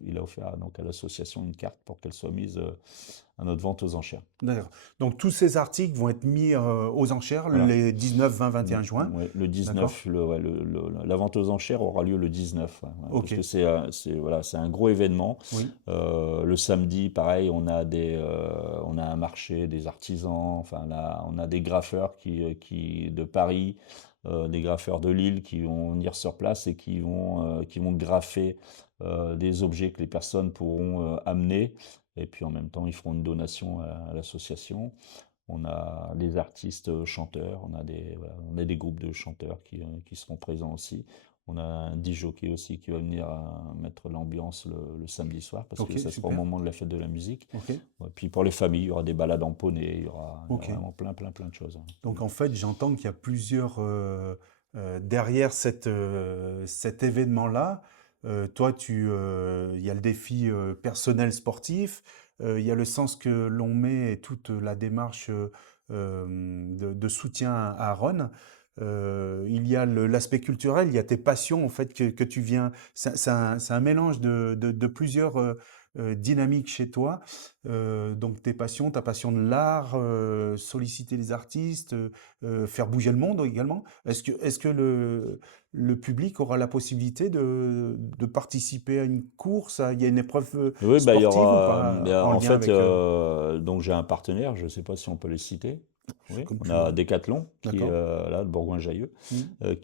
il a offert donc à l'association une carte pour qu'elle soit mise à notre vente aux enchères. D'accord. Donc, tous ces articles vont être mis aux enchères Voilà. les 19, 20, 21 juin. Ouais, le D'accord. 19, la vente aux enchères aura lieu le 19, ouais, Ok. parce que voilà, c'est un gros événement. Oui. Le samedi, pareil, on a un marché des artisans, enfin on a des graffeurs de Paris, des graffeurs de Lille qui vont venir sur place et qui vont graffer des objets que les personnes pourront amener. Et puis en même temps, ils feront une donation à l'association. On a des artistes chanteurs, voilà, on a des groupes de chanteurs qui seront présents aussi. On a un disjockey aussi qui va venir mettre l'ambiance le samedi soir parce Ok, que ça sera au super. moment de la fête de la musique. Ok. Ouais, puis pour les familles, il y aura des balades en poney, il y aura Ok. vraiment plein de choses, hein. Donc, en fait, j'entends qu'il y a plusieurs derrière cet événement-là. Toi, il y a le défi personnel sportif, il y a le sens que l'on met et toute la démarche de soutien à Aaron. Il y a l'aspect culturel, il y a tes passions en fait que tu viens. C'est un mélange de plusieurs dynamiques chez toi. Donc tes passions, ta passion de l'art, solliciter les artistes, faire bouger le monde également. Est-ce que le public aura la possibilité de participer à une course? Il y a une épreuve Oui, bah, il y sportive ou aura, pas en en lien fait, avec... donc j'ai un partenaire, je ne sais pas si on peut les citer. c'est Oui, comme on tu a veux. Decathlon D'accord. là, de Bourgoin-Jallieu, Mhm.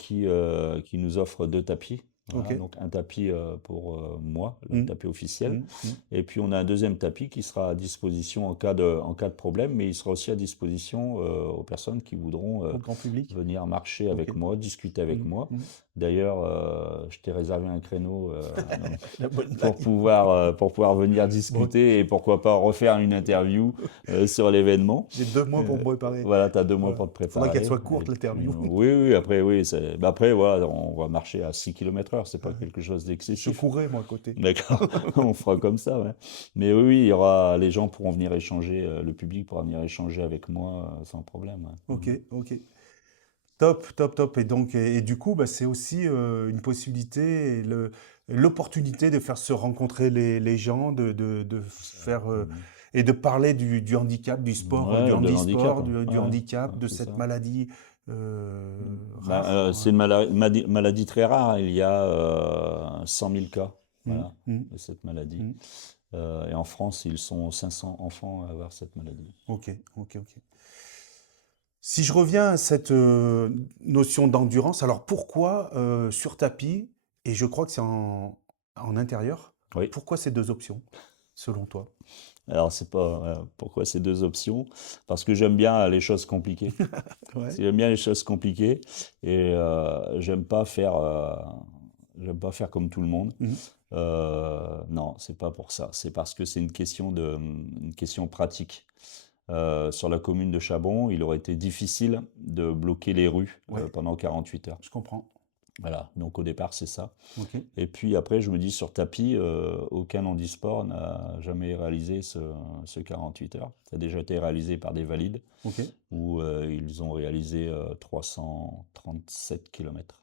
qui nous offre deux tapis. Voilà, Ok. donc un tapis pour moi, le Mm. tapis officiel. Mm. Mm. Et puis on a un deuxième tapis qui sera à disposition en cas de problème, mais il sera aussi à disposition aux personnes qui voudront Au grand public. venir marcher Ok. avec moi, discuter avec Mm. moi. Mm. D'ailleurs, je t'ai réservé un créneau donc, La bonne pour blague. pouvoir venir Bon, discuter et pourquoi pas refaire une interview sur l'événement. j'ai 2 mois pour me préparer. Voilà, tu as 2 mois Voilà. pour te Faudra qu'elle préparer. soit courte, Et puis, l'interview. oui, après, oui, après, voilà, on va marcher à 6 km/h, c'est pas quelque chose Je d'excessif. courrais, moi, à côté. D'accord, on fera comme ça, ouais. Mais oui, il y aura, les gens pourront venir échanger, le public pourra venir échanger avec moi sans problème. Ouais. Ok, ok. Top, top, top. Et donc, et du coup, bah, c'est aussi une possibilité, et l'opportunité de faire se rencontrer les gens, de faire et de parler du handicap, du sport, du Ouais, de l'handicap, handisport, hein. du Ouais, handicap, ouais, de c'est cette ça. maladie Bah, rare. c'est une maladie très rare. Il y a 100 000 cas, Mm, voilà, mm, de cette maladie. mm. Et en France, ils sont 500 enfants à avoir cette maladie. Ok, ok, ok. Si je reviens à cette notion d'endurance, alors pourquoi sur tapis, et je crois que c'est en intérieur, Oui. pourquoi ces 2 options, selon toi? Alors, c'est pas pourquoi ces deux options? Parce que j'aime bien les choses compliquées. Ouais. J'aime bien les choses compliquées et j'aime pas faire comme tout le monde. Mhm. Non, c'est pas pour ça. C'est parce que c'est une question pratique. Sur la commune de Chabon, il aurait été difficile de bloquer les rues Ouais. pendant 48 heures. Je comprends. Voilà, donc au départ, c'est ça. Ok. Et puis après, je me dis sur tapis, aucun handisport n'a jamais réalisé ce 48 heures. Ça a déjà été réalisé par des valides Ok. où ils ont réalisé 337 km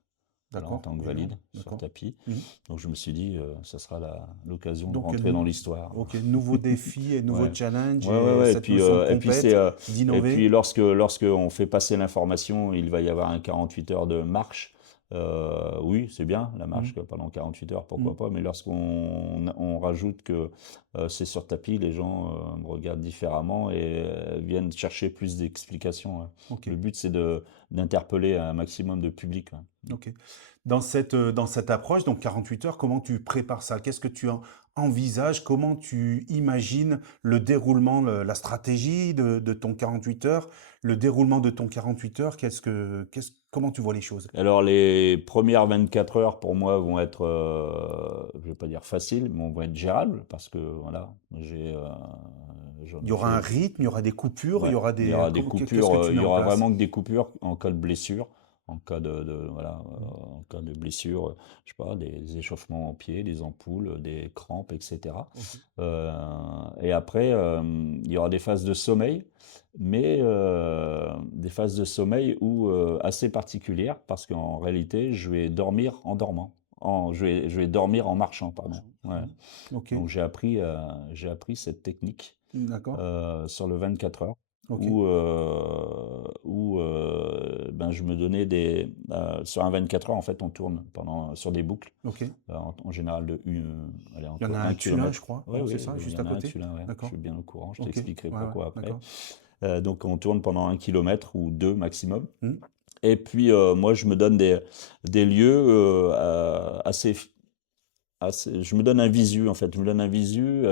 en D'accord. tant que Énorme. valide sur D'accord. tapis. Mhm. Donc je me suis dit, ça sera l'occasion de Donc, rentrer dans l'histoire. ok, nouveau défi et nouveau Ouais. challenge Ouais. et cette notion de Et puis compète, et d'innover. puis lorsque on fait passer l'information, il va y avoir un 48 heures de marche. Oui, c'est bien la marche Mhm. pendant 48 heures, pourquoi Mhm. pas. Mais lorsqu'on rajoute que c'est sur tapis, les gens me regardent différemment et viennent chercher plus d'explications. Hein. Ok. Le but, c'est d'interpeller un maximum de public. Hein. Ok. Dans cette approche, donc 48 heures, comment tu prépares ça? Qu'est-ce que tu envisages? Comment tu imagines le déroulement, la stratégie de ton 48 heures, le déroulement de ton 48 heures? Comment tu vois les choses? Alors, les premières 24 heures, pour moi, vont être, je vais pas dire faciles, mais vont être gérables, parce que, voilà, j'en Il y ai aura un fait. rythme, il y aura des coupures, il y Ouais, aura il y aura des qu'est-ce coupures, que tu il mets y en aura place? vraiment que des coupures en cas de blessure, en cas voilà, en cas de blessure, je sais pas, des échauffements en pied, des ampoules, des crampes, etc. Ok. Euh, et après, il y aura des phases de sommeil, mais des phases de sommeil assez particulières, parce qu'en réalité, je vais dormir en dormant. Je vais dormir en marchant, pardon. Ouais. Ok, Donc j'ai appris cette technique d'accord. sur le 24 heures Ok, ben, je me donnais sur un 24 heures, en fait, on tourne sur des boucles, ok. en général allez, Il y en entre a 1 un Tullin, je km. crois. Oui, Non, c'est oui, ça, il juste y à en a un côté? Tullin, ouais. Je D'accord. suis bien au courant, je Ok. t'expliquerai Ouais, ouais, pourquoi après. d'accord. Donc on tourne pendant 1 kilomètre ou 2 maximum. Hmm. Et puis moi, je me donne des lieux je me donne un visu, en fait. Je me donne un visu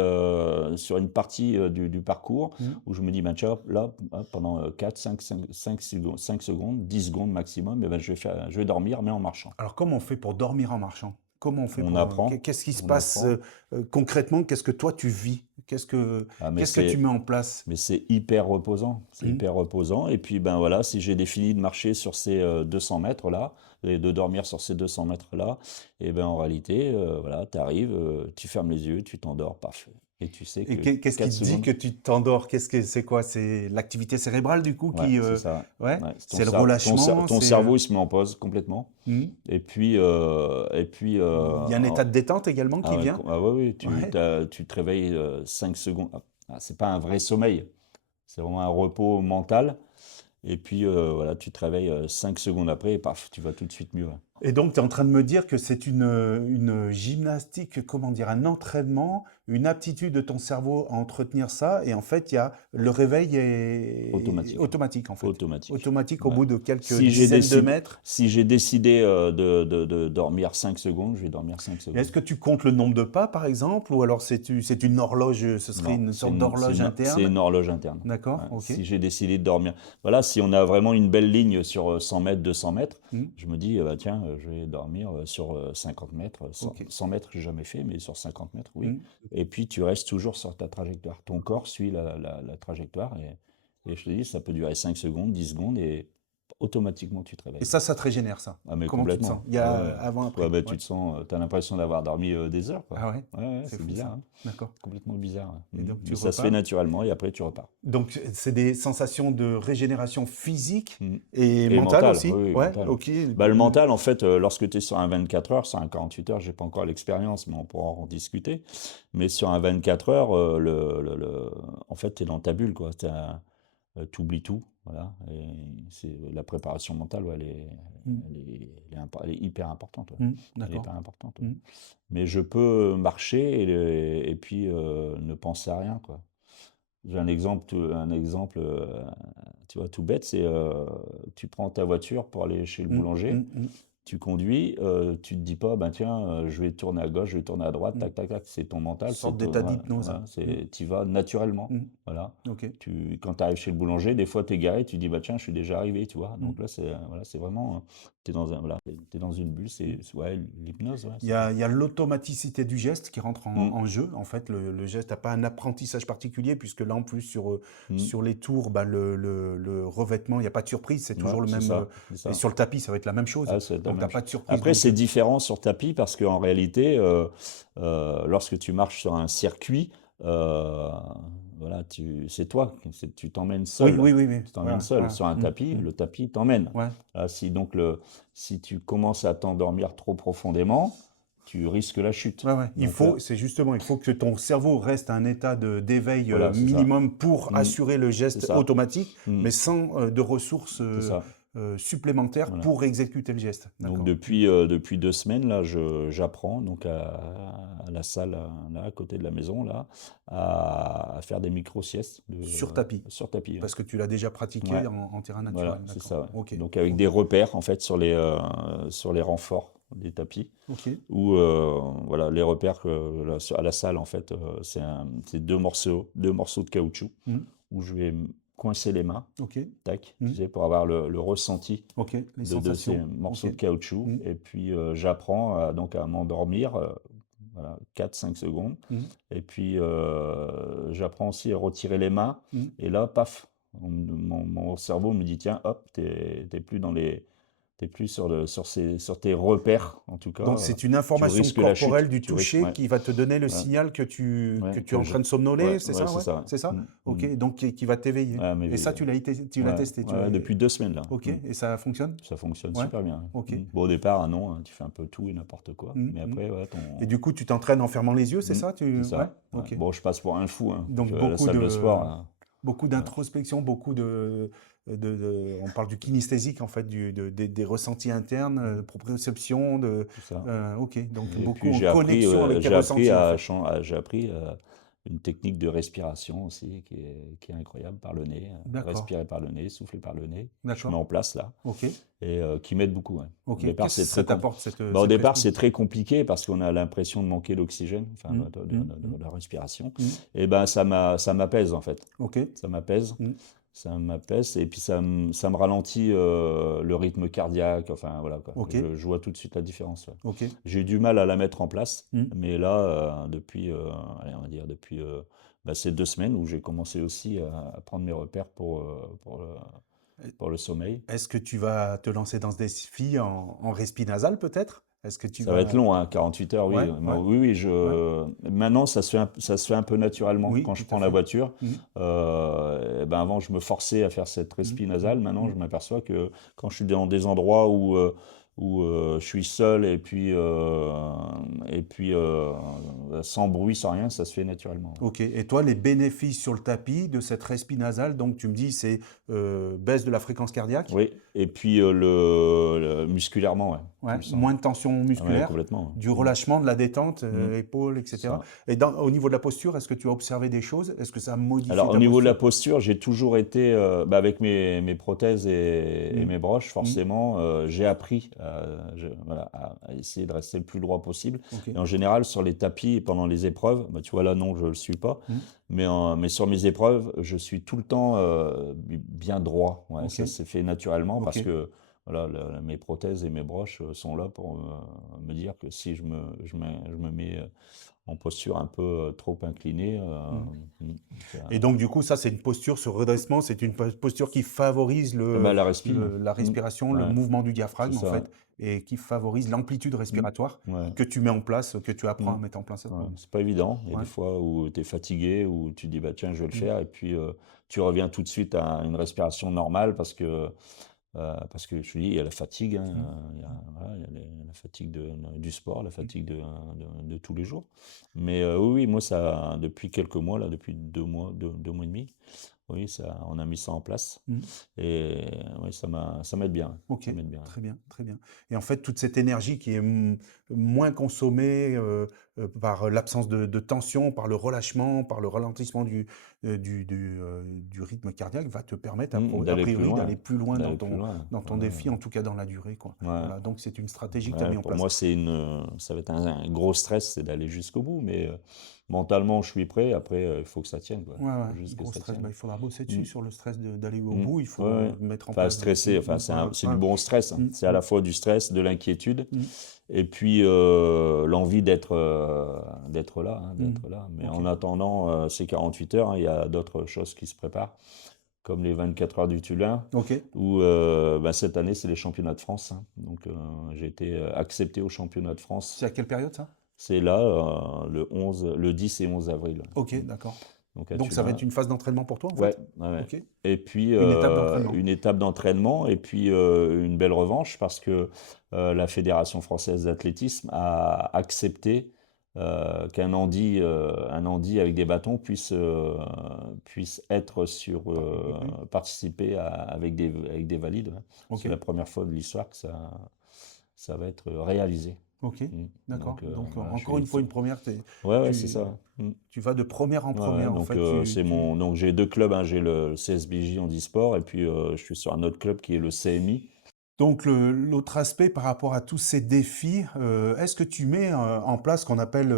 sur une partie du parcours Hmm. où je me dis, ben, tiens, là, pendant 4, 5 secondes, 5 secondes, 10 secondes maximum, eh ben, je vais dormir, mais en marchant. Alors, comment on fait pour dormir en marchant? Comment on fait On pour... apprend, qu'est-ce qui se on passe apprend. concrètement? Qu'est-ce que toi, tu vis? Ah, Qu'est-ce que tu mets en place? mais c'est hyper reposant. C'est Hmm. hyper reposant. Et puis, ben voilà, si j'ai fini de marcher sur ces 200 mètres-là, et de dormir sur ces 200 mètres-là, et ben en réalité, voilà, tu arrives, tu fermes les yeux, tu t'endors, parfait. Et tu sais Et que qu'est-ce qui 4 te dit secondes. que tu t'endors? C'est quoi? C'est l'activité cérébrale, du coup, Ouais, qui... c'est ça. Ouais? Ouais, C'est le relâchement? ton C'est... cerveau, il se met en pause complètement. Hmm. Et puis, Il y a un état de détente également qui vient? oui, Ouais. tu te réveilles 5 secondes. C'est pas un vrai sommeil, c'est vraiment un repos mental. Et puis, voilà, tu te réveilles 5 secondes après et paf, tu vas tout de suite mieux. Ouais. Et donc, tu es en train de me dire que c'est une gymnastique, comment dire, un entraînement, une aptitude de ton cerveau à entretenir ça. Et en fait, il y a, le réveil est Automatique. automatique, en fait. Automatique. Automatique au Ouais. bout de quelques Si j'ai dizaines de décidé, mètres. si j'ai décidé de dormir 5 secondes, je vais dormir 5 Et est-ce secondes. que tu comptes le nombre de pas, par exemple, ou alors c'est une horloge, ce serait Non, une sorte d'horloge c'est interne? une horloge interne. D'accord, Ouais. ok. Si j'ai décidé de dormir. Voilà, si on a vraiment une belle ligne sur 100 mètres, 200 mètres, Hmm, je me dis, bah, tiens, je vais dormir sur 50 mètres. ok. 100 mètres, j'ai jamais fait, mais sur 50 mètres, oui. Hmm. Et puis, tu restes toujours sur ta trajectoire. Ton corps suit la trajectoire. Et je te dis, ça peut durer 5 secondes, 10 secondes, et automatiquement, tu te Et réveilles. ça te régénère, ça. Ah, mais Comment tu te sens? complètement. Il y Ah a ouais. avant, Ouais, après. bah, Ouais. tu te sens, t'as l'impression d'avoir dormi des heures, quoi. Ah ouais, Ouais, ouais, c'est c'est fou bizarre, ça. hein. D'accord. Complètement bizarre. Et donc tu Mais ça se fait repars. naturellement et après tu repars. Donc c'est des sensations de régénération physique Mm. et Et mentale mental, aussi? oui, oui, Ouais, mental. ok. Bah, le mental, en fait, lorsque tu es sur un 24 heures, sur un 48 heures, j'ai pas encore l'expérience, mais on pourra en discuter. Mais sur un 24 heures, en fait, tu es dans ta bulle, quoi. Tu oublies tout, voilà. Et la préparation mentale, ouais, Mm, elle est hyper importante, ouais. mm, Elle est d'accord. hyper importante, ouais. Mm, Mais je peux marcher et puis ne penser à rien, quoi. J'ai un exemple, tu vois, tout bête, c'est tu prends ta voiture pour aller chez le mm, boulanger, mm, mm, tu conduis, tu te dis pas, ben tiens, je vais tourner à gauche, je vais tourner à droite, mm. tac, tac, tac, c'est ton Une mental, sorte c'est ton, d'état d'hypnose. voilà, Mm, tu vas naturellement, mm, voilà. ok. Quand tu arrives chez le boulanger, des fois tu es garé, tu dis, bah tiens, je suis déjà arrivé, tu vois. Mm. Donc là, voilà, c'est vraiment, tu es dans voilà, t'es dans une bulle, ouais, l'hypnose, ouais, Il y a l'automaticité du geste qui rentre Mm, en jeu. En fait, le geste n'a pas un apprentissage particulier, puisque là, en plus, mm. sur les tours, bah, le revêtement, il n'y a pas de surprise, c'est Ouais, toujours le c'est même. ça, c'est Et ça. sur le tapis, ça va être la même chose. Ah, c'est la Donc, tu n'as même pas chose. de surprise. Après, Donc, c'est différent sur tapis parce qu'en réalité, lorsque tu marches sur un circuit, voilà, c'est toi, tu t'emmènes oui, seul. oui, oui, oui. Tu t'emmènes Voilà, seul. voilà. Sur un Mm, tapis, mm. le tapis t'emmène. Ouais. Voilà, si tu commences à t'endormir trop profondément, tu risques la chute. Ouais, ouais. Donc là, C'est justement, il faut que ton cerveau reste à un état d'éveil voilà, c'est ça. minimum pour Mm, assurer le c'est geste ça. automatique, Mm, mais sans de ressources c'est ça. supplémentaires Voilà. pour exécuter le geste. Donc D'accord. depuis 2 semaines, là, j'apprends donc à la salle là, à côté de la maison là, à faire des micro-siestes Sur tapis, sur tapis. Ouais. parce que tu l'as déjà pratiqué Ouais, en terrain voilà, naturel. c'est D'accord. ça. Ouais. Ok. Donc avec Ok. des repères en fait sur les renforts des tapis. Ok. Ou voilà, les repères à la salle en fait, c'est deux morceaux de caoutchouc Mm. où je vais coincer les mains, Ok. tac, Mm. tu sais, pour avoir le ressenti Ok. Les de ces sensations. morceaux Ok. de caoutchouc. Mm. Et puis j'apprends donc à m'endormir, voilà, 4-5 secondes. Mm. Et puis j'apprends aussi à retirer les mains. Mm. Et là, paf, mon cerveau me dit, tiens, hop, t'es plus t'es plus sur tes repères, en tout cas. Donc, c'est une Tu information risques la chute. corporelle du Tu risques, toucher ouais, qui va te donner le ouais, signal que tu ouais, es en train de somnoler, c'est ouais, ça, c'est ouais? ça. Ouais. C'est ça? Mm, Ok. mm. Donc, qui va t'éveiller. Ouais, mais Et ça, tu l'as ouais, testé. ouais, depuis 2 semaines là. Ok. Mm. Et ça fonctionne? Ça fonctionne Ouais. super bien. Ok. Mm. Bon, au départ, ah non, hein, tu fais un peu tout et n'importe quoi. Mm, Mais mm. après, ouais, Et du coup, tu t'entraînes en fermant les yeux, c'est Mm, ça? c'est Ouais? ça. Ouais. Ok. Bon, je passe pour un fou, hein. Donc, Je vais à la salle de sport. Hein. beaucoup Ouais, d'introspection, beaucoup on parle du kinesthésique, en fait, des ressentis internes, proprioception, c'est ça. ok. Donc, Et beaucoup puis en connexion avec tes ressentis, en fait. j'ai appris une technique de respiration aussi qui est incroyable par le nez. D'accord. Respirer par le nez, souffler par le nez. Je mets D'accord. en place là. Ok. Et qui m'aide beaucoup. Ouais. Ok. Au départ, Qu'est-ce que c'est ça très t'apporte, cette Bah, au départ, respiration? c'est très compliqué parce qu'on a l'impression de manquer d'oxygène, enfin Mm, de la respiration. mm. Et ben ça m'apaise en fait. Ok. Ça m'apaise. Mm. Ça m'apaise et puis ça me ralentit le rythme cardiaque. Enfin voilà quoi. Ok. Je vois tout de suite la différence. Ouais. Ok. J'ai eu du mal à la mettre en place, Mm. mais là depuis, allez, on va dire depuis ces 2 semaines où j'ai commencé aussi à prendre mes repères pour le sommeil. Est-ce que tu vas te lancer dans ce défi en respi nasal, peut-être? Est-ce que tu Ça va être vas... long, hein, 48 heures, oui. Ouais, Moi, ouais, oui, ouais. maintenant, ça se fait un peu naturellement. Oui, Quand je tout prends à la fait. voiture, Mm. eh ben avant, je me forçais à faire cette Mm. respi nasale. Maintenant, Mm. je m'aperçois que quand je suis dans des endroits où où je suis seul et puis sans bruit, sans rien, ça se fait naturellement. Ok. Et toi, les bénéfices sur le tapis de cette respi nasale, donc tu me dis, c'est baisse de la fréquence cardiaque, Oui, et puis musculairement, ouais, tu ouais, le sens. moins de tension Ah ouais, musculaire, complètement. du Ouais. relâchement, de la détente, Mm. épaules, C'est etc. ça. Et au niveau de la posture, est-ce que tu as observé des choses? Est-ce que ça a modifié Alors, au ta niveau de la posture? posture, j'ai toujours été, avec mes prothèses et Mm. mes broches, Mm. forcément, j'ai appris voilà, à essayer de rester le plus droit possible. Ok. Et en général, sur les tapis et pendant les épreuves, bah, tu vois là, non, je ne le suis pas, Mm. mais sur mes épreuves, je suis tout le temps bien droit. Ouais, Ok. ça s'est fait naturellement Ok. parce que voilà, mes prothèses et mes broches sont là pour me dire que si je me mets en posture un peu trop inclinée. Mm. Ça- Et donc, du coup, ça, c'est une posture, ce redressement, c'est une posture qui favorise bah, la respire. la respiration, le Ouais, mouvement du c'est diaphragme, en ça. fait, et qui favorise l'amplitude Mm. respiratoire Ouais. que tu mets en place, que tu apprends Mm. à mettre en place à ce Ouais. moment. C'est pas évident. Il y a Ouais. des fois où tu es fatigué, où tu dis bah tiens, je vais le Mm. faire, et puis tu reviens tout de suite à une respiration normale parce que je te dis, il y a la fatigue, hein, Mm. voilà, il y a la fatigue du sport, la fatigue de tous les jours. Mais oui, oui, moi, ça, depuis quelques mois, là, depuis 2 mois et demi, oui, ça, on a mis ça en place. Mm. Et oui, ça m'aide bien. Ok, Ça m'aide bien. très bien, très bien. Et en fait, toute cette énergie qui est moins consommée par l'absence de tension, par le relâchement, par le ralentissement du rythme cardiaque, va te permettre, a D'aller plus priori, loin. d'aller plus loin D'aller plus loin. dans ton Ouais, défi, en tout cas dans la durée, quoi. ouais. Voilà, donc c'est une stratégie que tu as Ouais, mis en pour place. moi, ça va être un gros stress, c'est d'aller jusqu'au bout. Mais mentalement, je suis prêt. Après, il faut que ça tienne, quoi. Ouais, ouais, Faut juste que gros ça stress. tienne. Bah, il faudra bosser Mm. dessus sur le stress d'aller au Mm. bout. Il Ouais, faut ouais. mettre en Enfin, place. stressé, enfin, c'est du bon stress, hein. C'est à la fois du stress, de l'inquiétude, Mm. et puis l'envie d'être là, hein, Mm. d'être là. Mais Ok. en attendant ces 48 heures, hein, il y a d'autres choses qui se préparent, comme les 24 heures du Tulin, Ok. où bah, cette année, c'est les championnats de France, hein. Donc, j'ai été accepté aux championnats de France. C'est à quelle période ça? C'est là, le 10 et 11 avril. Ok, d'accord. Donc, à Donc ça va être Tulin. une phase d'entraînement pour toi en Ouais, fait? ouais, ouais. Ok. Et puis Une étape d'entraînement. une étape d'entraînement et puis une belle revanche parce que la Fédération française d'athlétisme a accepté un handi avec des bâtons puisse être participer avec des valides. Ouais. Ok. C'est la première fois de l'histoire que ça va être réalisé. Ok. Mm. D'accord. Donc Voilà, encore une fois une première. Ouais, ouais, c'est Tu, ça. Mm. tu vas de première en Ouais, ouais, première en donc fait. donc j'ai 2 clubs, hein, j'ai le CSBJ handisport et puis je suis sur un autre club qui est le CMI. Donc l'autre aspect par rapport à tous ces défis, est-ce que tu mets en place ce qu'on appelle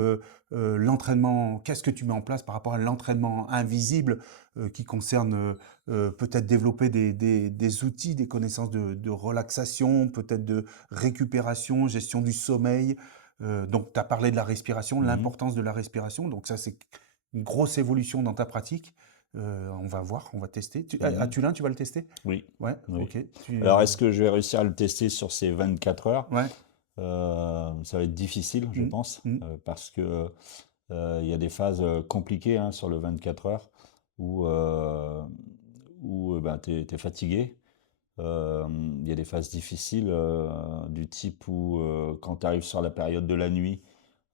l'entraînement? Qu'est-ce que tu mets en place par rapport à l'entraînement invisible qui concerne peut-être développer des outils, des connaissances de relaxation, peut-être de récupération, gestion du sommeil. Donc tu as parlé de la respiration, Mhm. l'importance de la respiration. Donc ça c'est une grosse évolution dans ta pratique. On va voir, on va tester. À Mhm. Tulin, tu vas le tester? Oui, Ouais, oui. ok. Alors est-ce que je vais réussir à le tester sur ces 24 heures? Ouais. Ça va être difficile, je Mmh. pense, Mmh. parce que il y a des phases compliquées, hein, sur le 24 heures où, ben, tu es fatigué. Il y a des phases difficiles du type où quand tu arrives sur la période de la nuit,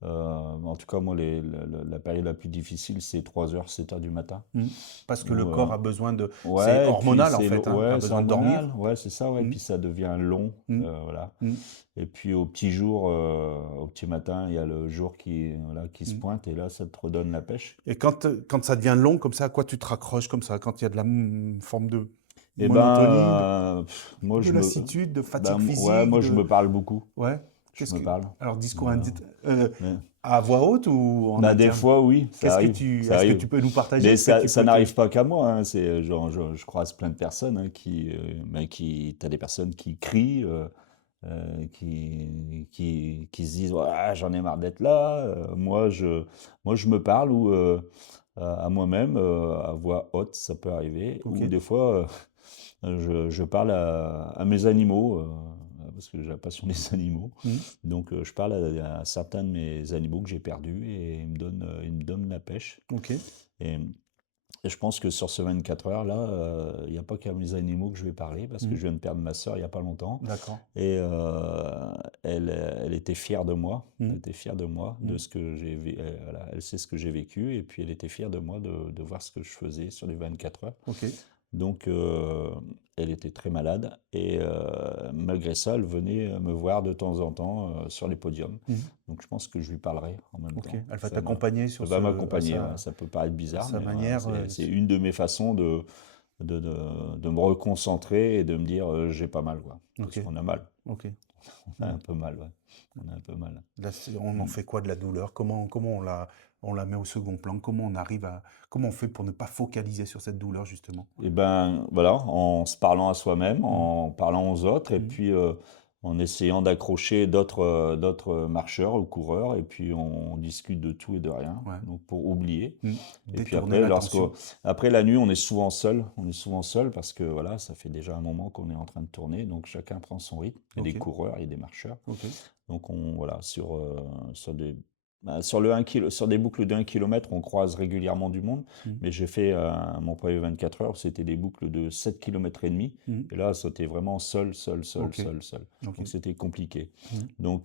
en tout cas moi la période la plus difficile c'est 3 heures, 7 heures du matin. Mmh. Parce que le Où, corps a besoin de. C'est ouais, et puis hormonal en fait, hein, a ouais, c'est besoin de dormir. hormonal, ouais, c'est ça, ouais, et Mmh. puis ça devient long, Mmh. voilà. Mmh. Et puis au petit jour, au petit matin, il y a le jour voilà, qui se Mmh. pointe et là ça te redonne la pêche. Et quand ça devient long comme ça, à quoi tu te raccroches comme ça? Quand il y a de la forme de Et monotonie, moi de je me, lassitude, de ben, fatigue ouais, physique, moi je de. me parle beaucoup, Ouais. je Qu'est-ce me que. parle. Alors, discours Voilà. Ouais. à voix haute ou en Bah, des interne? fois, oui, ça Qu'est-ce que arrive, tu. ça Est-ce que arrive. tu peux nous partager? Mais Est-ce que tu ça peux n'arrive pas qu'à moi, hein. C'est genre, je croise plein de personnes, hein, t'as des personnes qui crient, qui se disent, ouais, j'en ai marre d'être là. Moi, je me parle ou à moi-même, à voix haute, ça peut arriver. Ok. Ou des fois, je parle à mes animaux, parce que j'ai la passion des animaux. Mmh. Donc, je parle à certains de mes animaux que j'ai perdus et ils me donnent la pêche. Ok. Et, Et je pense que sur ce 24 heures là, il n'y a pas qu'à mes animaux que je vais parler parce que je Mmh. viens de perdre ma sœur il n'y a pas longtemps D'accord. et elle était fière de moi. Elle Mmh. était fière de moi, de Mmh. ce que voilà, elle sait ce que j'ai vécu et puis elle était fière de moi de voir ce que je faisais sur les 24 heures. OK. Donc, elle était très malade et malgré ça, elle venait me voir de temps en temps sur les podiums. Mmh. Donc, je pense que je lui parlerai en même OK. temps. Elle va Ça me, t'accompagner Elle sur va à m'accompagner. Ouais. Ça peut paraître à bizarre, sa mais voilà, manière, c'est une de mes façons de me reconcentrer et de me dire j'ai pas mal, quoi. Parce OK. qu'on a mal. OK. On a Mmh. un peu mal, ouais. On a un peu mal. Là, on en Mm. fait quoi de la douleur? Comment on la met au second plan? Comment on fait pour ne pas focaliser sur cette douleur, justement? Et ben voilà, en se parlant à soi-même, Mmh. en parlant aux autres, et Mmh. puis en essayant d'accrocher d'autres marcheurs ou coureurs, et puis on discute de tout et de rien, Ouais. donc pour oublier. Mmh. Et puis Détourner après, l'attention. après la nuit, on est souvent seul parce que voilà, ça fait déjà un moment qu'on est en train de tourner, donc chacun prend son rythme. Il y a des OK. coureurs, il y a des marcheurs. OK. Donc voilà, sur sur sur des boucles de 1 km, on croise régulièrement du monde, Mmh. mais j'ai fait mon premier 24 heures, c'était des boucles de 7,5 km. Mmh. Et là, c'était vraiment seul, seul, seul, OK. seul, seul. OK. Donc c'était compliqué. Mmh. Donc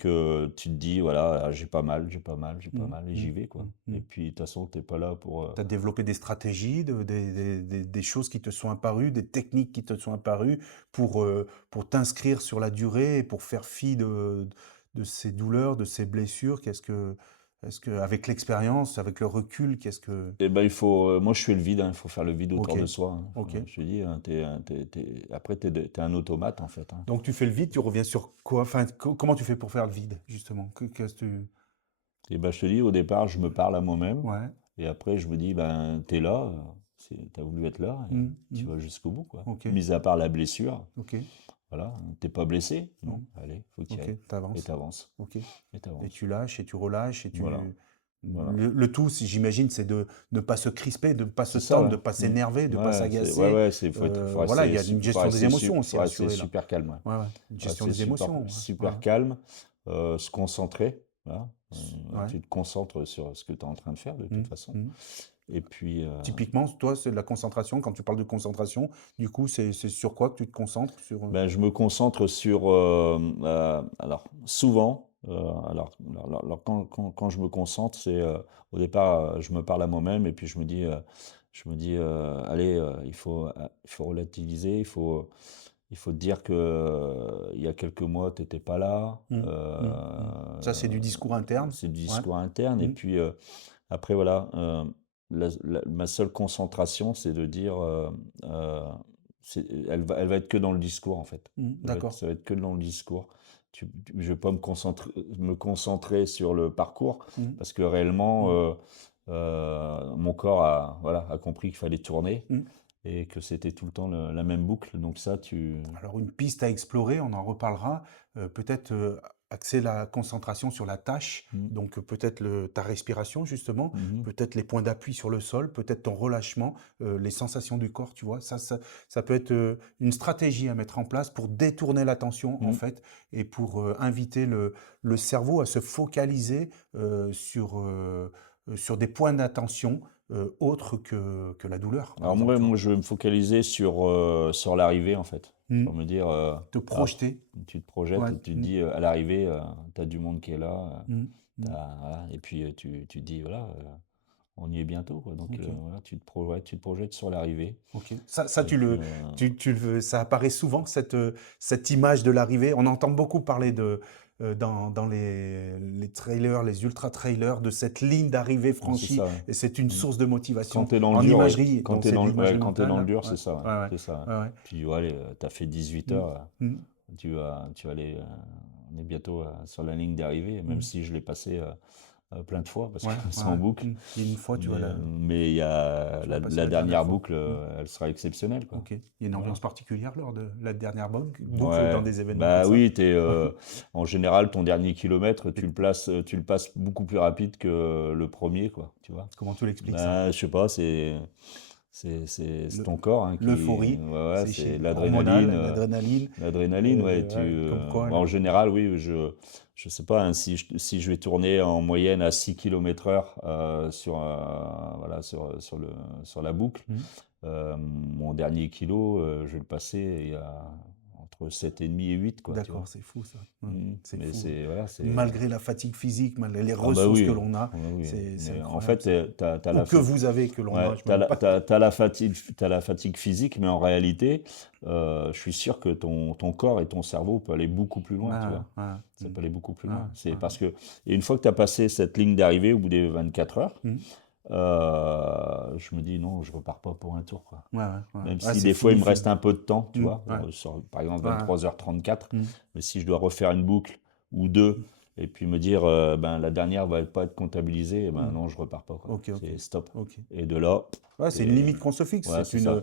tu te dis, voilà, ah, j'ai pas mal, j'ai pas mal, j'ai pas Mmh. mal, et Mmh. j'y vais, quoi. Mmh. Et Mmh. puis de toute façon, t'es pas là pour... Tu as développé des stratégies, des choses qui te sont apparues, des techniques qui te sont apparues pour t'inscrire sur la durée et pour faire fi de ces douleurs, de ces blessures. Est-ce que, avec l'expérience, avec le recul, qu'est-ce que... Eh ben, moi, je fais le vide, hein, il faut faire le vide autour Ok, de soi, hein. ok. Je te dis, hein, après, t'es un automate, en fait, hein. Donc tu fais le vide, tu reviens sur quoi? Enfin, comment tu fais pour faire le vide, justement? Qu'est-ce que tu... Et ben, je te dis, au départ, je me parle à moi-même. Ouais. Et après, je me dis, ben, t'es là, t'as voulu être là, et Mmh. tu Mmh. vas jusqu'au bout, quoi. Ok, Mis à part la blessure, ok. voilà, t'es pas blessé, non, Mmh. allez, faut que tu y Ok, ailles. Et t'avances. t'avances, Ok. et Et t'avances. tu lâches et tu relâches et tu... Voilà, voilà. Le tout, j'imagine, c'est de ne pas se crisper, de ne pas se C'est ça, tendre, ouais. de ne pas Mm. s'énerver, de ne pas Ouais, ouais, s'agacer. ouais, faut Voilà, il rester, y a une faut gestion des rester, émotions aussi faut à rester assurer là. super calme, ouais. Ouais, ouais. Une Faut gestion rester des émotions. Ouais. super calme, se concentrer, voilà. Ouais. Tu te concentres sur ce que tu es en train de faire, de Mm, toute façon. mm. Et puis, Typiquement, toi, c'est de la concentration. Quand tu parles de concentration, du coup, c'est sur quoi que tu te concentres sur... ben, je me concentre sur, alors souvent, quand je me concentre, c'est au départ, je me parle à moi-même et puis allez, il faut relativiser, il faut te dire que il y a quelques mois, tu n'étais pas là. Mm, mm, mm. Ça, c'est du discours interne. C'est du Ouais. discours interne. Et Mm, puis après, voilà, ma seule concentration, c'est de dire, euh, elle va être que dans le discours, en fait. D'accord. Ça va être que dans le discours. Je vais pas me concentrer sur le parcours Mm, parce que réellement, mm, mon corps voilà, a compris qu'il fallait tourner mm. et que c'était tout le temps la même boucle. Donc ça, Alors, une piste à explorer, on en reparlera. Peut-être axer la concentration sur la tâche, Mm. donc peut-être ta respiration, justement, Mhm. peut-être les points d'appui sur le sol, peut-être ton relâchement, les sensations du corps, tu vois. Ça peut être une stratégie à mettre en place pour détourner l'attention, en Mm. fait, et pour inviter le cerveau à se focaliser sur des points d'attention autres que la douleur, par Alors exemple, tu vois. moi, je vais me focaliser sur l'arrivée, en fait. Mm. Pour me dire, Te projeter. tu te projettes Ouais. et tu te dis, à l'arrivée, tu as du monde qui est là. Mm. Mm. Voilà, et puis tu te dis, voilà, on y est bientôt, quoi. Donc Ok. voilà, tu te projettes sur l'arrivée. Ok. Ça, Et puis, ça apparaît souvent, cette image de l'arrivée. On entend beaucoup parler dans les trailers, les ultra-trailers, de cette ligne d'arrivée c'est franchie. ça, ouais. Et c'est une Mm. source de Quand motivation tu es dans le en dur, ouais. imagerie. Donc, c'est de l'imagerie Quand t'es dans le mentale. dur, Ouais. c'est ça, ouais. Ouais, ouais. C'est ça, ouais. Ouais, ouais. Puis allez, tu as fait 18 Mm. heures, Mm. tu vas aller, on est bientôt sur la ligne d'arrivée, même Mm. si je l'ai passé plein de fois parce Ouais, que c'est ouais, en ouais. boucle. Mm. Et une fois, tu vas Mais il y a tu vas passer la la dernière dernière fois. boucle, elle sera exceptionnelle, quoi. Ok. Il y a une Voilà. ambiance particulière lors de la dernière boucle Ouais, dans des événements bah comme ça. oui, en général, ton dernier kilomètre, tu le passes beaucoup plus rapide que le premier, quoi, tu vois. Comment tu l'expliques ça? Bah, je sais pas, C'est Le- ton corps hein, qui... L'euphorie, Ouais, c'est c'est hormonal, l'adrénaline. l'adrénaline. L'adrénaline, ouais, Ouais, comme quoi, en général, oui, je sais pas, hein, si je vais tourner en moyenne à 6 km/h voilà, sur la boucle, Mhm. mon dernier kilo, je vais le passer il y a entre 7,5 et 8, quoi, tu D'accord, vois. c'est fou ça. Ouais, c'est Mais fou. c'est, voilà, c'est... Malgré la fatigue physique, malgré les Ah bah ressources que oui, l'on a, ouais, oui. c'est Mais en incroyable. fait, t'as Ou la que vous avez, que l'on a, ouais, je ne même pas. t'as la fatigue physique, mais en réalité, je suis sûr que ton corps et ton cerveau peuvent aller beaucoup plus loin, tu Ouais, vois. ouais, Ça peut aller beaucoup plus ouais, loin. C'est ouais. parce que, et une fois que tu as passé cette ligne d'arrivée au bout des 24 heures, Mhm. je me dis non, je repars pas pour un tour, quoi. Ouais, ouais. Même Ouais, si c'est des fois il me fini. reste un peu de temps, tu Mhm. vois, Ouais, par exemple ouais. 23h34, Mhm. mais si je dois refaire une boucle ou deux, et puis me dire, ben, la dernière va pas être comptabilisée, eh ben Mhm. non, je repars pas, quoi. Ok, C'est stop. ok. Et de là, Ouais, c'est une t'es- limite qu'on se fixe. ouais, c'est ça.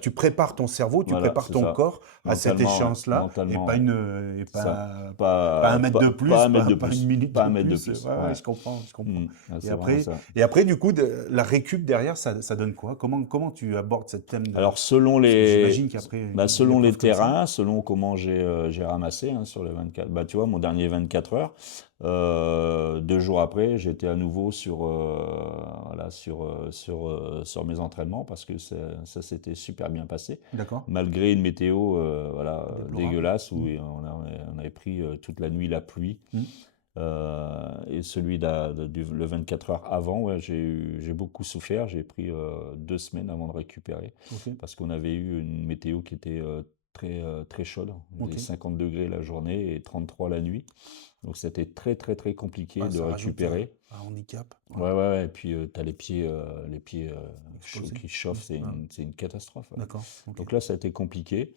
Tu prépares ton cerveau, tu Voilà, prépares c'est ton ça. corps à cette Mentalement, ouais. échéance-là, et Mentalement, pas ouais. une, et C'est ça. pas un mètre de Pas plus, un mètre de pas une plus. minute Pas de un mètre de plus. plus. Ouais, ouais, Ouais. je comprends, je comprends. Ouais, Et c'est vraiment après, ça. du coup, la récup derrière, ça donne quoi? Comment tu abordes cette thème de... Alors, Parce que j'imagine qu'après une selon les épreuve comme ça, terrains, selon comment j'ai ramassé hein, sur les 24, bah, tu vois, mon dernier 24 heures, 2 jours après, j'étais à nouveau voilà, sur mes entraînements parce que ça s'était super bien passé, d'accord, malgré une météo voilà, déplorable. dégueulasse où on avait pris toute la nuit la pluie. Mhm. Et celui le 24 heures avant, ouais, j'ai beaucoup souffert. J'ai pris 2 semaines avant de récupérer Ok, parce qu'on avait eu une météo qui était très chaude. Il faisait ok. 50 degrés la journée et 33 la nuit. Donc c'était très compliqué Ouais, de ça rajoute récupérer. un handicap. Ouais, Ouais. Et puis tu as les pieds explosé. qui chauffent, Ouais. c'est une catastrophe. Ouais. D'accord, ok. Donc là, ça a été compliqué.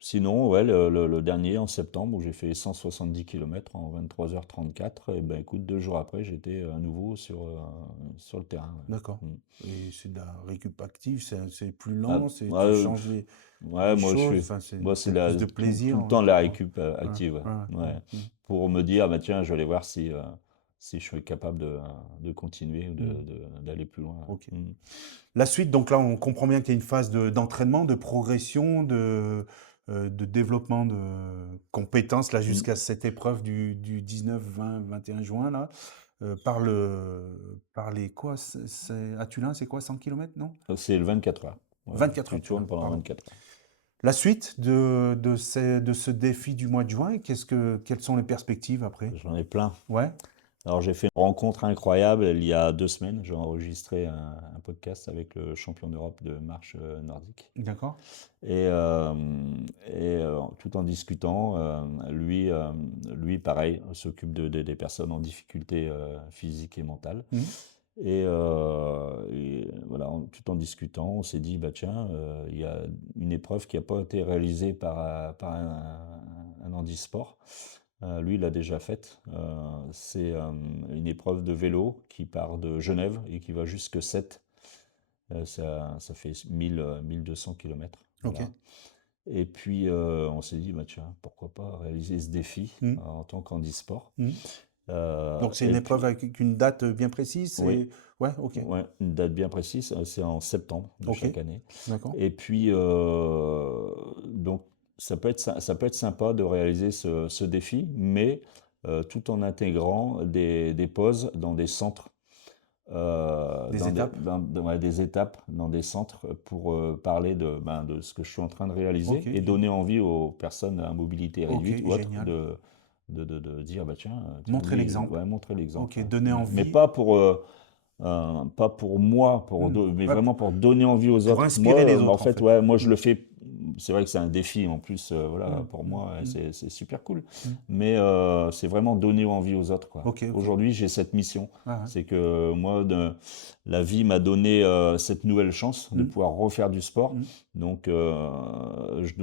Sinon, ouais, le dernier en septembre où j'ai fait 170 km en 23h34, et ben écoute, 2 jours après, j'étais à nouveau sur le terrain. D'accord. Ouais. Et c'est de la récup active, c'est plus Ah, lent, c'est tu ouais, changes ouais, les choses, enfin moi c'est c'est peut-être plus de tout plaisir, le ouais. temps de la Ouais, récup active, ouais. Ouais. ouais. Pour me dire, bah tiens, je vais aller voir si je suis capable de continuer ou Mm. d'aller plus loin. Ok. Mm. La suite, donc là, on comprend bien qu'il y a une phase d'entraînement, de progression, de développement de compétences, là, Mm. jusqu'à cette épreuve du 19, 20, 21 juin, là, par les quoi? À Tulin, c'est quoi, 100 km, non? C'est le 24 heures. Ouais, 24 tu heures, tournes Tulin, pendant pardon. 24 heures. La suite de ce défi du mois de juin, quelles sont les perspectives après? J'en ai plein. Ouais, Alors j'ai fait une rencontre incroyable il y a 2 semaines. J'ai enregistré un podcast avec le champion d'Europe de marche nordique. d'accord. Et, euh, tout en discutant, lui pareil, s'occupe des personnes en difficulté physique et mentale. Mhm. Et voilà, tout en discutant, on s'est dit, bah tiens, il y a une épreuve qui n'a pas été réalisée par un handisport. Lui, il l'a déjà faite. C'est une épreuve de vélo qui part de Genève et qui va jusque Sète. Ça fait 1200 km. Ok. Voilà. Et puis, on s'est dit, bah, tiens, pourquoi pas réaliser ce défi Mhm. en tant qu'handisport. Mhm. Donc c'est Et une puis, épreuve avec une date bien précise, oui, ouais, ok, ouais, une date bien précise, c'est en septembre de ok, chaque année. d'accord. Et puis, donc, ça peut être sympa de réaliser ce défi, mais tout en intégrant des pauses dans des centres, Des étapes, ouais, des étapes, dans des centres pour parler de ce que je suis en train de réaliser ok, et donner envie aux personnes à mobilité ok, réduite ou autres génial. de dire, bah tiens, Montrer lui, l'exemple, ouais, montrer l'exemple. ok, Ouais. donner Mais envie, pas pour moi, mais ouais, vraiment pour donner envie aux pour autres. Moi, inspirer les en autres en fait, fait. ouais, moi je le fais. C'est vrai que c'est un défi en plus, voilà, pour moi, Mm. c'est super cool. Mm. Mais c'est vraiment donner envie aux autres, quoi. Ok, ok, Aujourd'hui, j'ai cette mission. ah, ouais. C'est que moi, la vie m'a donné cette nouvelle chance de Mm. pouvoir refaire du sport. Mm. Donc, je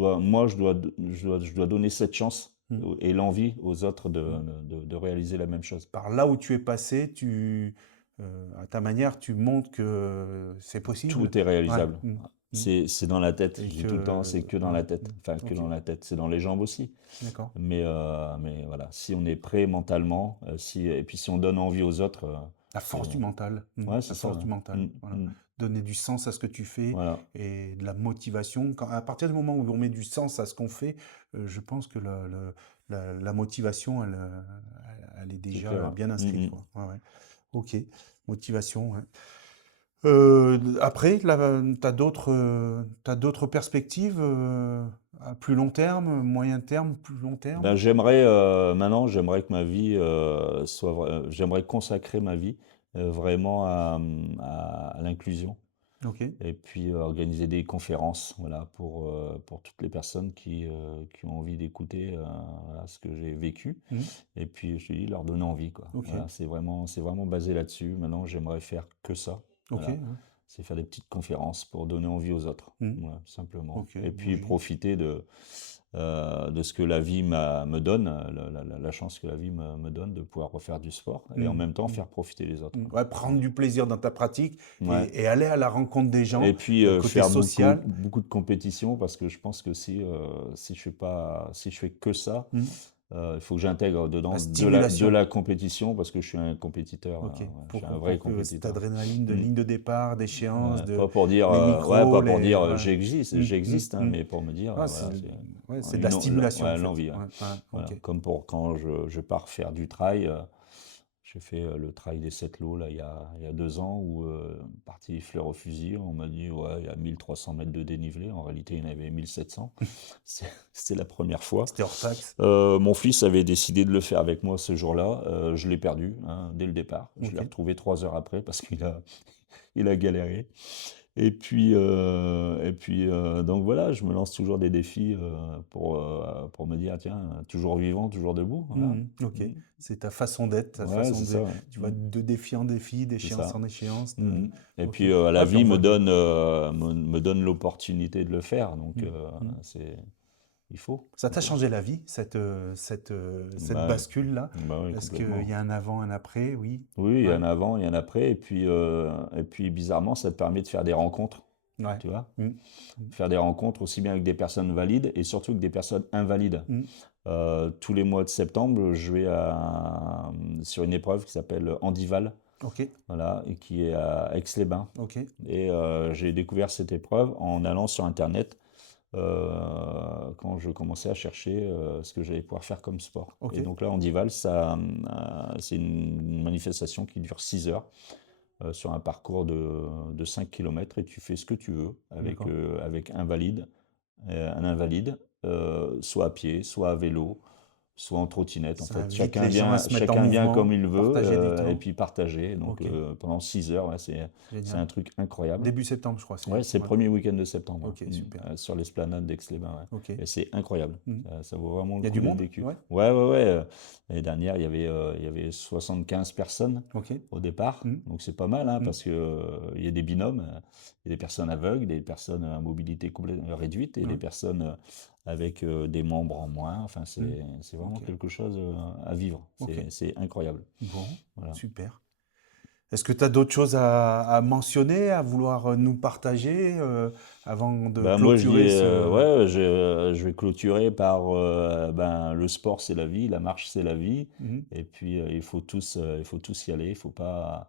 dois donner cette chance Mm. et l'envie aux autres de réaliser la même chose. Par là où tu es passé, à ta manière, tu montres que c'est possible. Tout est Ouais. réalisable. Mm. Mm. C'est dans la tête. Et Je dis tout le temps, c'est que dans ouais. la tête. Enfin, que Ok, dans la tête. C'est dans les jambes aussi. d'accord. Mais voilà, si on est prêt mentalement, et puis si on donne envie aux autres, La c'est, force du mental. ouais, c'est La ça. force du Ouais. mental. Voilà. donner du sens à ce que tu fais Voilà, et de la motivation. À partir du moment où on met du sens à ce qu'on fait, je pense que la motivation, elle est c'est déjà clair. bien Mm, inscrite, mm. quoi. Ouais, ouais. Ok, motivation, ouais. Après, là, t'as d'autres perspectives à plus long terme, moyen terme, plus long terme? Ben, maintenant, j'aimerais que ma vie j'aimerais consacrer ma vie vraiment à l'inclusion. Ok. Et puis organiser des conférences, voilà, pour toutes les personnes qui ont envie d'écouter voilà, ce que j'ai vécu. Mhm. Et puis je te dis, leur donner envie, quoi. Ok. Voilà, c'est vraiment basé là-dessus. Maintenant, j'aimerais faire que ça. Ok. Voilà. Ouais. C'est faire des petites conférences pour donner envie aux autres. Mhm. Voilà, tout simplement. Ok. Et Bon, puis profiter de ce que la vie me donne, la chance que la vie me donne de pouvoir refaire du sport et en Mhm. même temps Mhm. faire profiter les autres, quoi. Ouais, prendre du plaisir dans ta pratique Ouais. et aller à la rencontre des Et gens, puis côté faire social. beaucoup de compétitions parce que je pense que si je fais que ça, Mhm. il faut que j'intègre dedans La de stimulation. la compétition parce que je suis un compétiteur, Ok. ouais, je suis un vrai Pour que cette compétiteur. adrénaline de Mm. ligne de départ, d'échéance, Ouais, de pas pour dire, les micros, pas pour les. dire Ouais. j'existe, hein, Mm. mais pour me dire, Ah, voilà, c'est ouais, c'est de la stimulation en ouais, fait. l'envie, ouais. Ouais, ouais, Voilà. ok. Comme pour quand je pars faire du trail. J'ai fait le trail des 7 lots là, il y a 2 ans où parti fleur au fusil, on m'a dit ouais, il y a 1300 mètres de dénivelé. En réalité, il y en avait 1700. C'était la première fois. C'était hors taxe. Mon fils avait décidé de le faire avec moi ce jour-là. Je l'ai perdu hein, dès le départ. Je l'ai Ok. retrouvé 3 heures après parce il a galéré. Et puis donc voilà, je me lance toujours des défis pour me dire, tiens, toujours vivant, toujours debout. Voilà. Ok. Mm. C'est ta façon d'être, ta Ouais, façon c'est de. ça. Ouais. Tu vas Mm. de défi en défi, C'est d'échéance ça. en échéance. Mhm. Et Ok. puis la Ouais, puis on vie voit que. me donne l'opportunité de le faire, donc Mm, mm. il faut, Ça il t'a faut. changé la vie, cette Bah, bascule-là? bah oui, Est-ce qu'il y complètement. a un avant, un après? Oui. Oui, il y a Ouais. un avant, il y a un après, et puis bizarrement, ça te permet de faire des rencontres, Ouais. tu vois, Mm, mm, faire des rencontres aussi bien avec des personnes valides et surtout avec des personnes invalides. mm. Tous les mois de septembre, je vais sur une épreuve qui s'appelle Handival, Ok. voilà, et qui est à Aix-les-Bains. Ok. Et j'ai découvert cette épreuve en allant sur Internet quand je commençais à chercher ce que j'allais pouvoir faire comme sport. Ok. Et donc là, Handival, c'est une manifestation qui dure 6 heures sur un parcours de 5 km et tu fais ce que tu veux D'accord. avec un invalide, soit à pied, soit à vélo, soit en trottinette. En Ça fait, invite les gens à se mettre en chacun vient comme mouvement, il veut partager du et temps. puis partager. Donc Ok. pendant 6 heures, ouais, c'est Génial. un truc incroyable. Début septembre, je crois. Ouais, c'est le Ouais. premier week-end de septembre, Ok, ouais. super. Sur l'esplanade d'Aix-les-Bains, ouais. Ok. Et c'est incroyable. Mm. Ça vaut vraiment Il le y a du coup d'être monde? vécu. Ouais. Ouais, ouais, ouais. L'année dernière, il y avait 75 personnes Ok. au départ. Mm. Donc c'est pas mal, hein, Mm. parce que il y a des binômes. Il y a des personnes aveugles, des personnes à mobilité complètement réduite et des Ouais. personnes avec des membres en moins. Enfin, Mm. c'est vraiment Ok. quelque chose à vivre. Ok. C'est incroyable. Bon, Voilà. super. Est-ce que tu as d'autres choses à mentionner, à vouloir nous partager avant de Ben moi je dis clôturer ce. ouais je vais clôturer par ben le sport c'est la vie, la marche c'est la vie Mhm. et puis il faut tous y aller, il faut pas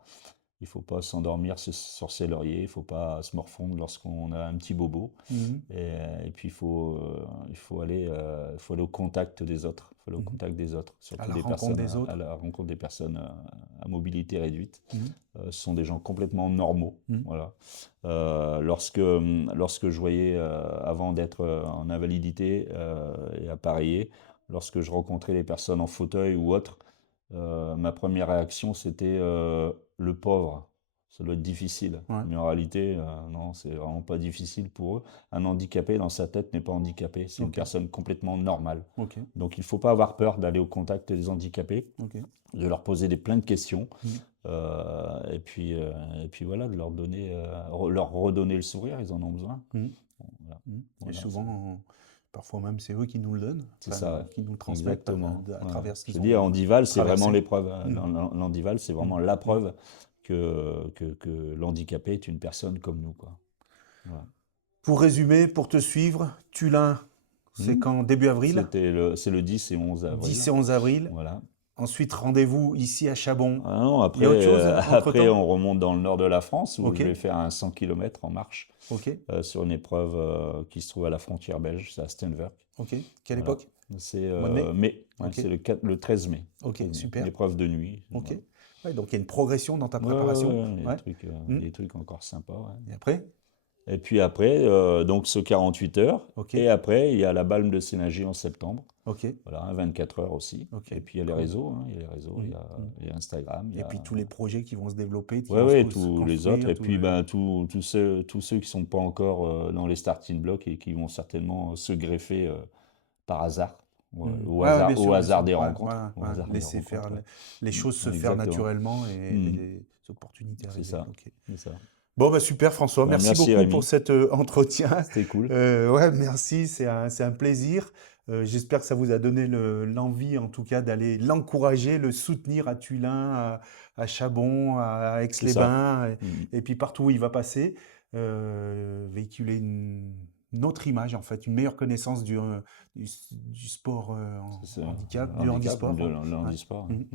s'endormir sur ses lauriers, il faut pas se morfondre lorsqu'on a un petit bobo Mhm. et puis il faut aller au contact des autres, il faut aller au Mhm. contact des autres, À surtout la des rencontre personnes des à autres. la rencontre des personnes à mobilité réduite. Mhm. Ce sont des gens complètement normaux. Mhm. Voilà. Lorsque je voyais, avant d'être en invalidité et appareillé, lorsque je rencontrais les personnes en fauteuil ou autre, ma première réaction c'était le pauvre. Ça doit être difficile. Ouais. Mais en réalité, non, c'est vraiment pas difficile pour eux. Un handicapé dans sa tête n'est pas handicapé, c'est une Ok. personne complètement normale. Ok. Donc il ne faut pas avoir peur d'aller au contact des handicapés, Ok. de leur poser plein de questions. Mhm. Et puis voilà, de leur redonner le sourire, ils en ont besoin. Mhm. Voilà, Mhm. Et voilà, souvent, parfois même, c'est eux qui nous le donnent, c'est enfin, ça, ouais. qui nous le transmettent Exactement. à Voilà. travers ce Je qu'ils dis, ont Handival, c'est vraiment traversé. l'épreuve. Mhm. L'Handival, c'est vraiment Mhm. la Mhm. preuve que l'handicapé est une personne comme nous, quoi. Voilà. Pour résumer, pour te suivre, Tulin, c'est Hmm. quand? Début avril? C'est le 10 et 11 avril. 10 et 11 avril. Voilà. Ensuite, rendez-vous ici à Chabon. Ah non, Il y a autre chose après, entre-temps? on remonte dans le nord de la France où Ok, je vais faire un 100 km en marche ok, sur une épreuve qui se trouve à la frontière belge, c'est à Steenwerk. ok. Quelle Voilà. époque? C'est Mois de mai? mai, ouais, Ok, c'est le 13 mai. ok, 13 mai. Une super. épreuve de nuit. Ok. Voilà. Ouais, donc il y a une progression dans ta Ouais, ouais, préparation. ouais, Ouais. Hmm. des trucs encore sympas. Ouais. Et après? Et puis après, donc ce 48 heures. Ok, Et après, il y a la Balme de Sénagie en septembre. ok, Voilà, hein, 24 heures aussi. ok. Et puis il y a les Cool. réseaux, hein, il y a les réseaux, Hmm, hmm. il y a Instagram, il y Et a puis tous les projets qui vont se développer, qui ouais, vont se ouais, tous les autres. construire, Et tout puis le... ben, tous ceux qui sont pas encore dans les starting blocks et qui vont certainement se greffer par hasard, Ouais, ouais, bien au sûr, bien hasard sûr. des Ouais, rencontres. ouais, Au ouais. hasard des Laisser faire rencontres, ouais. les choses se faire Exactement. naturellement et Hmm, les opportunités c'est arriver. ça, Ok. c'est ça. Bon, bah super François, Ben, merci merci beaucoup pour Rémi, cet entretien. c'était cool. Ouais, merci, c'est un plaisir. J'espère que ça vous a donné l'envie, en tout cas, d'aller l'encourager, le soutenir à Tullin, à Chabon, à C'est ça. Aix-les-Bains, Hmm, et puis partout où il va passer, véhiculer une autre image, en fait, une meilleure connaissance du sport c'est ça. handicap, du Handicap, handisport. Ouais. le Ouais. handisport. Mhm. Mhm.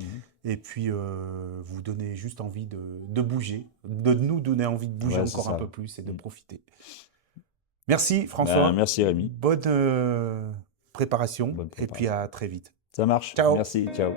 Et puis, vous donner juste envie de bouger, de nous donner envie de bouger Ouais, c'est encore un peu ça. plus et de Hmm. profiter. Merci Ben, François, merci Rémi, bonne préparation bonne et puis préparation. à très vite. Ça marche, Ciao! merci, ciao.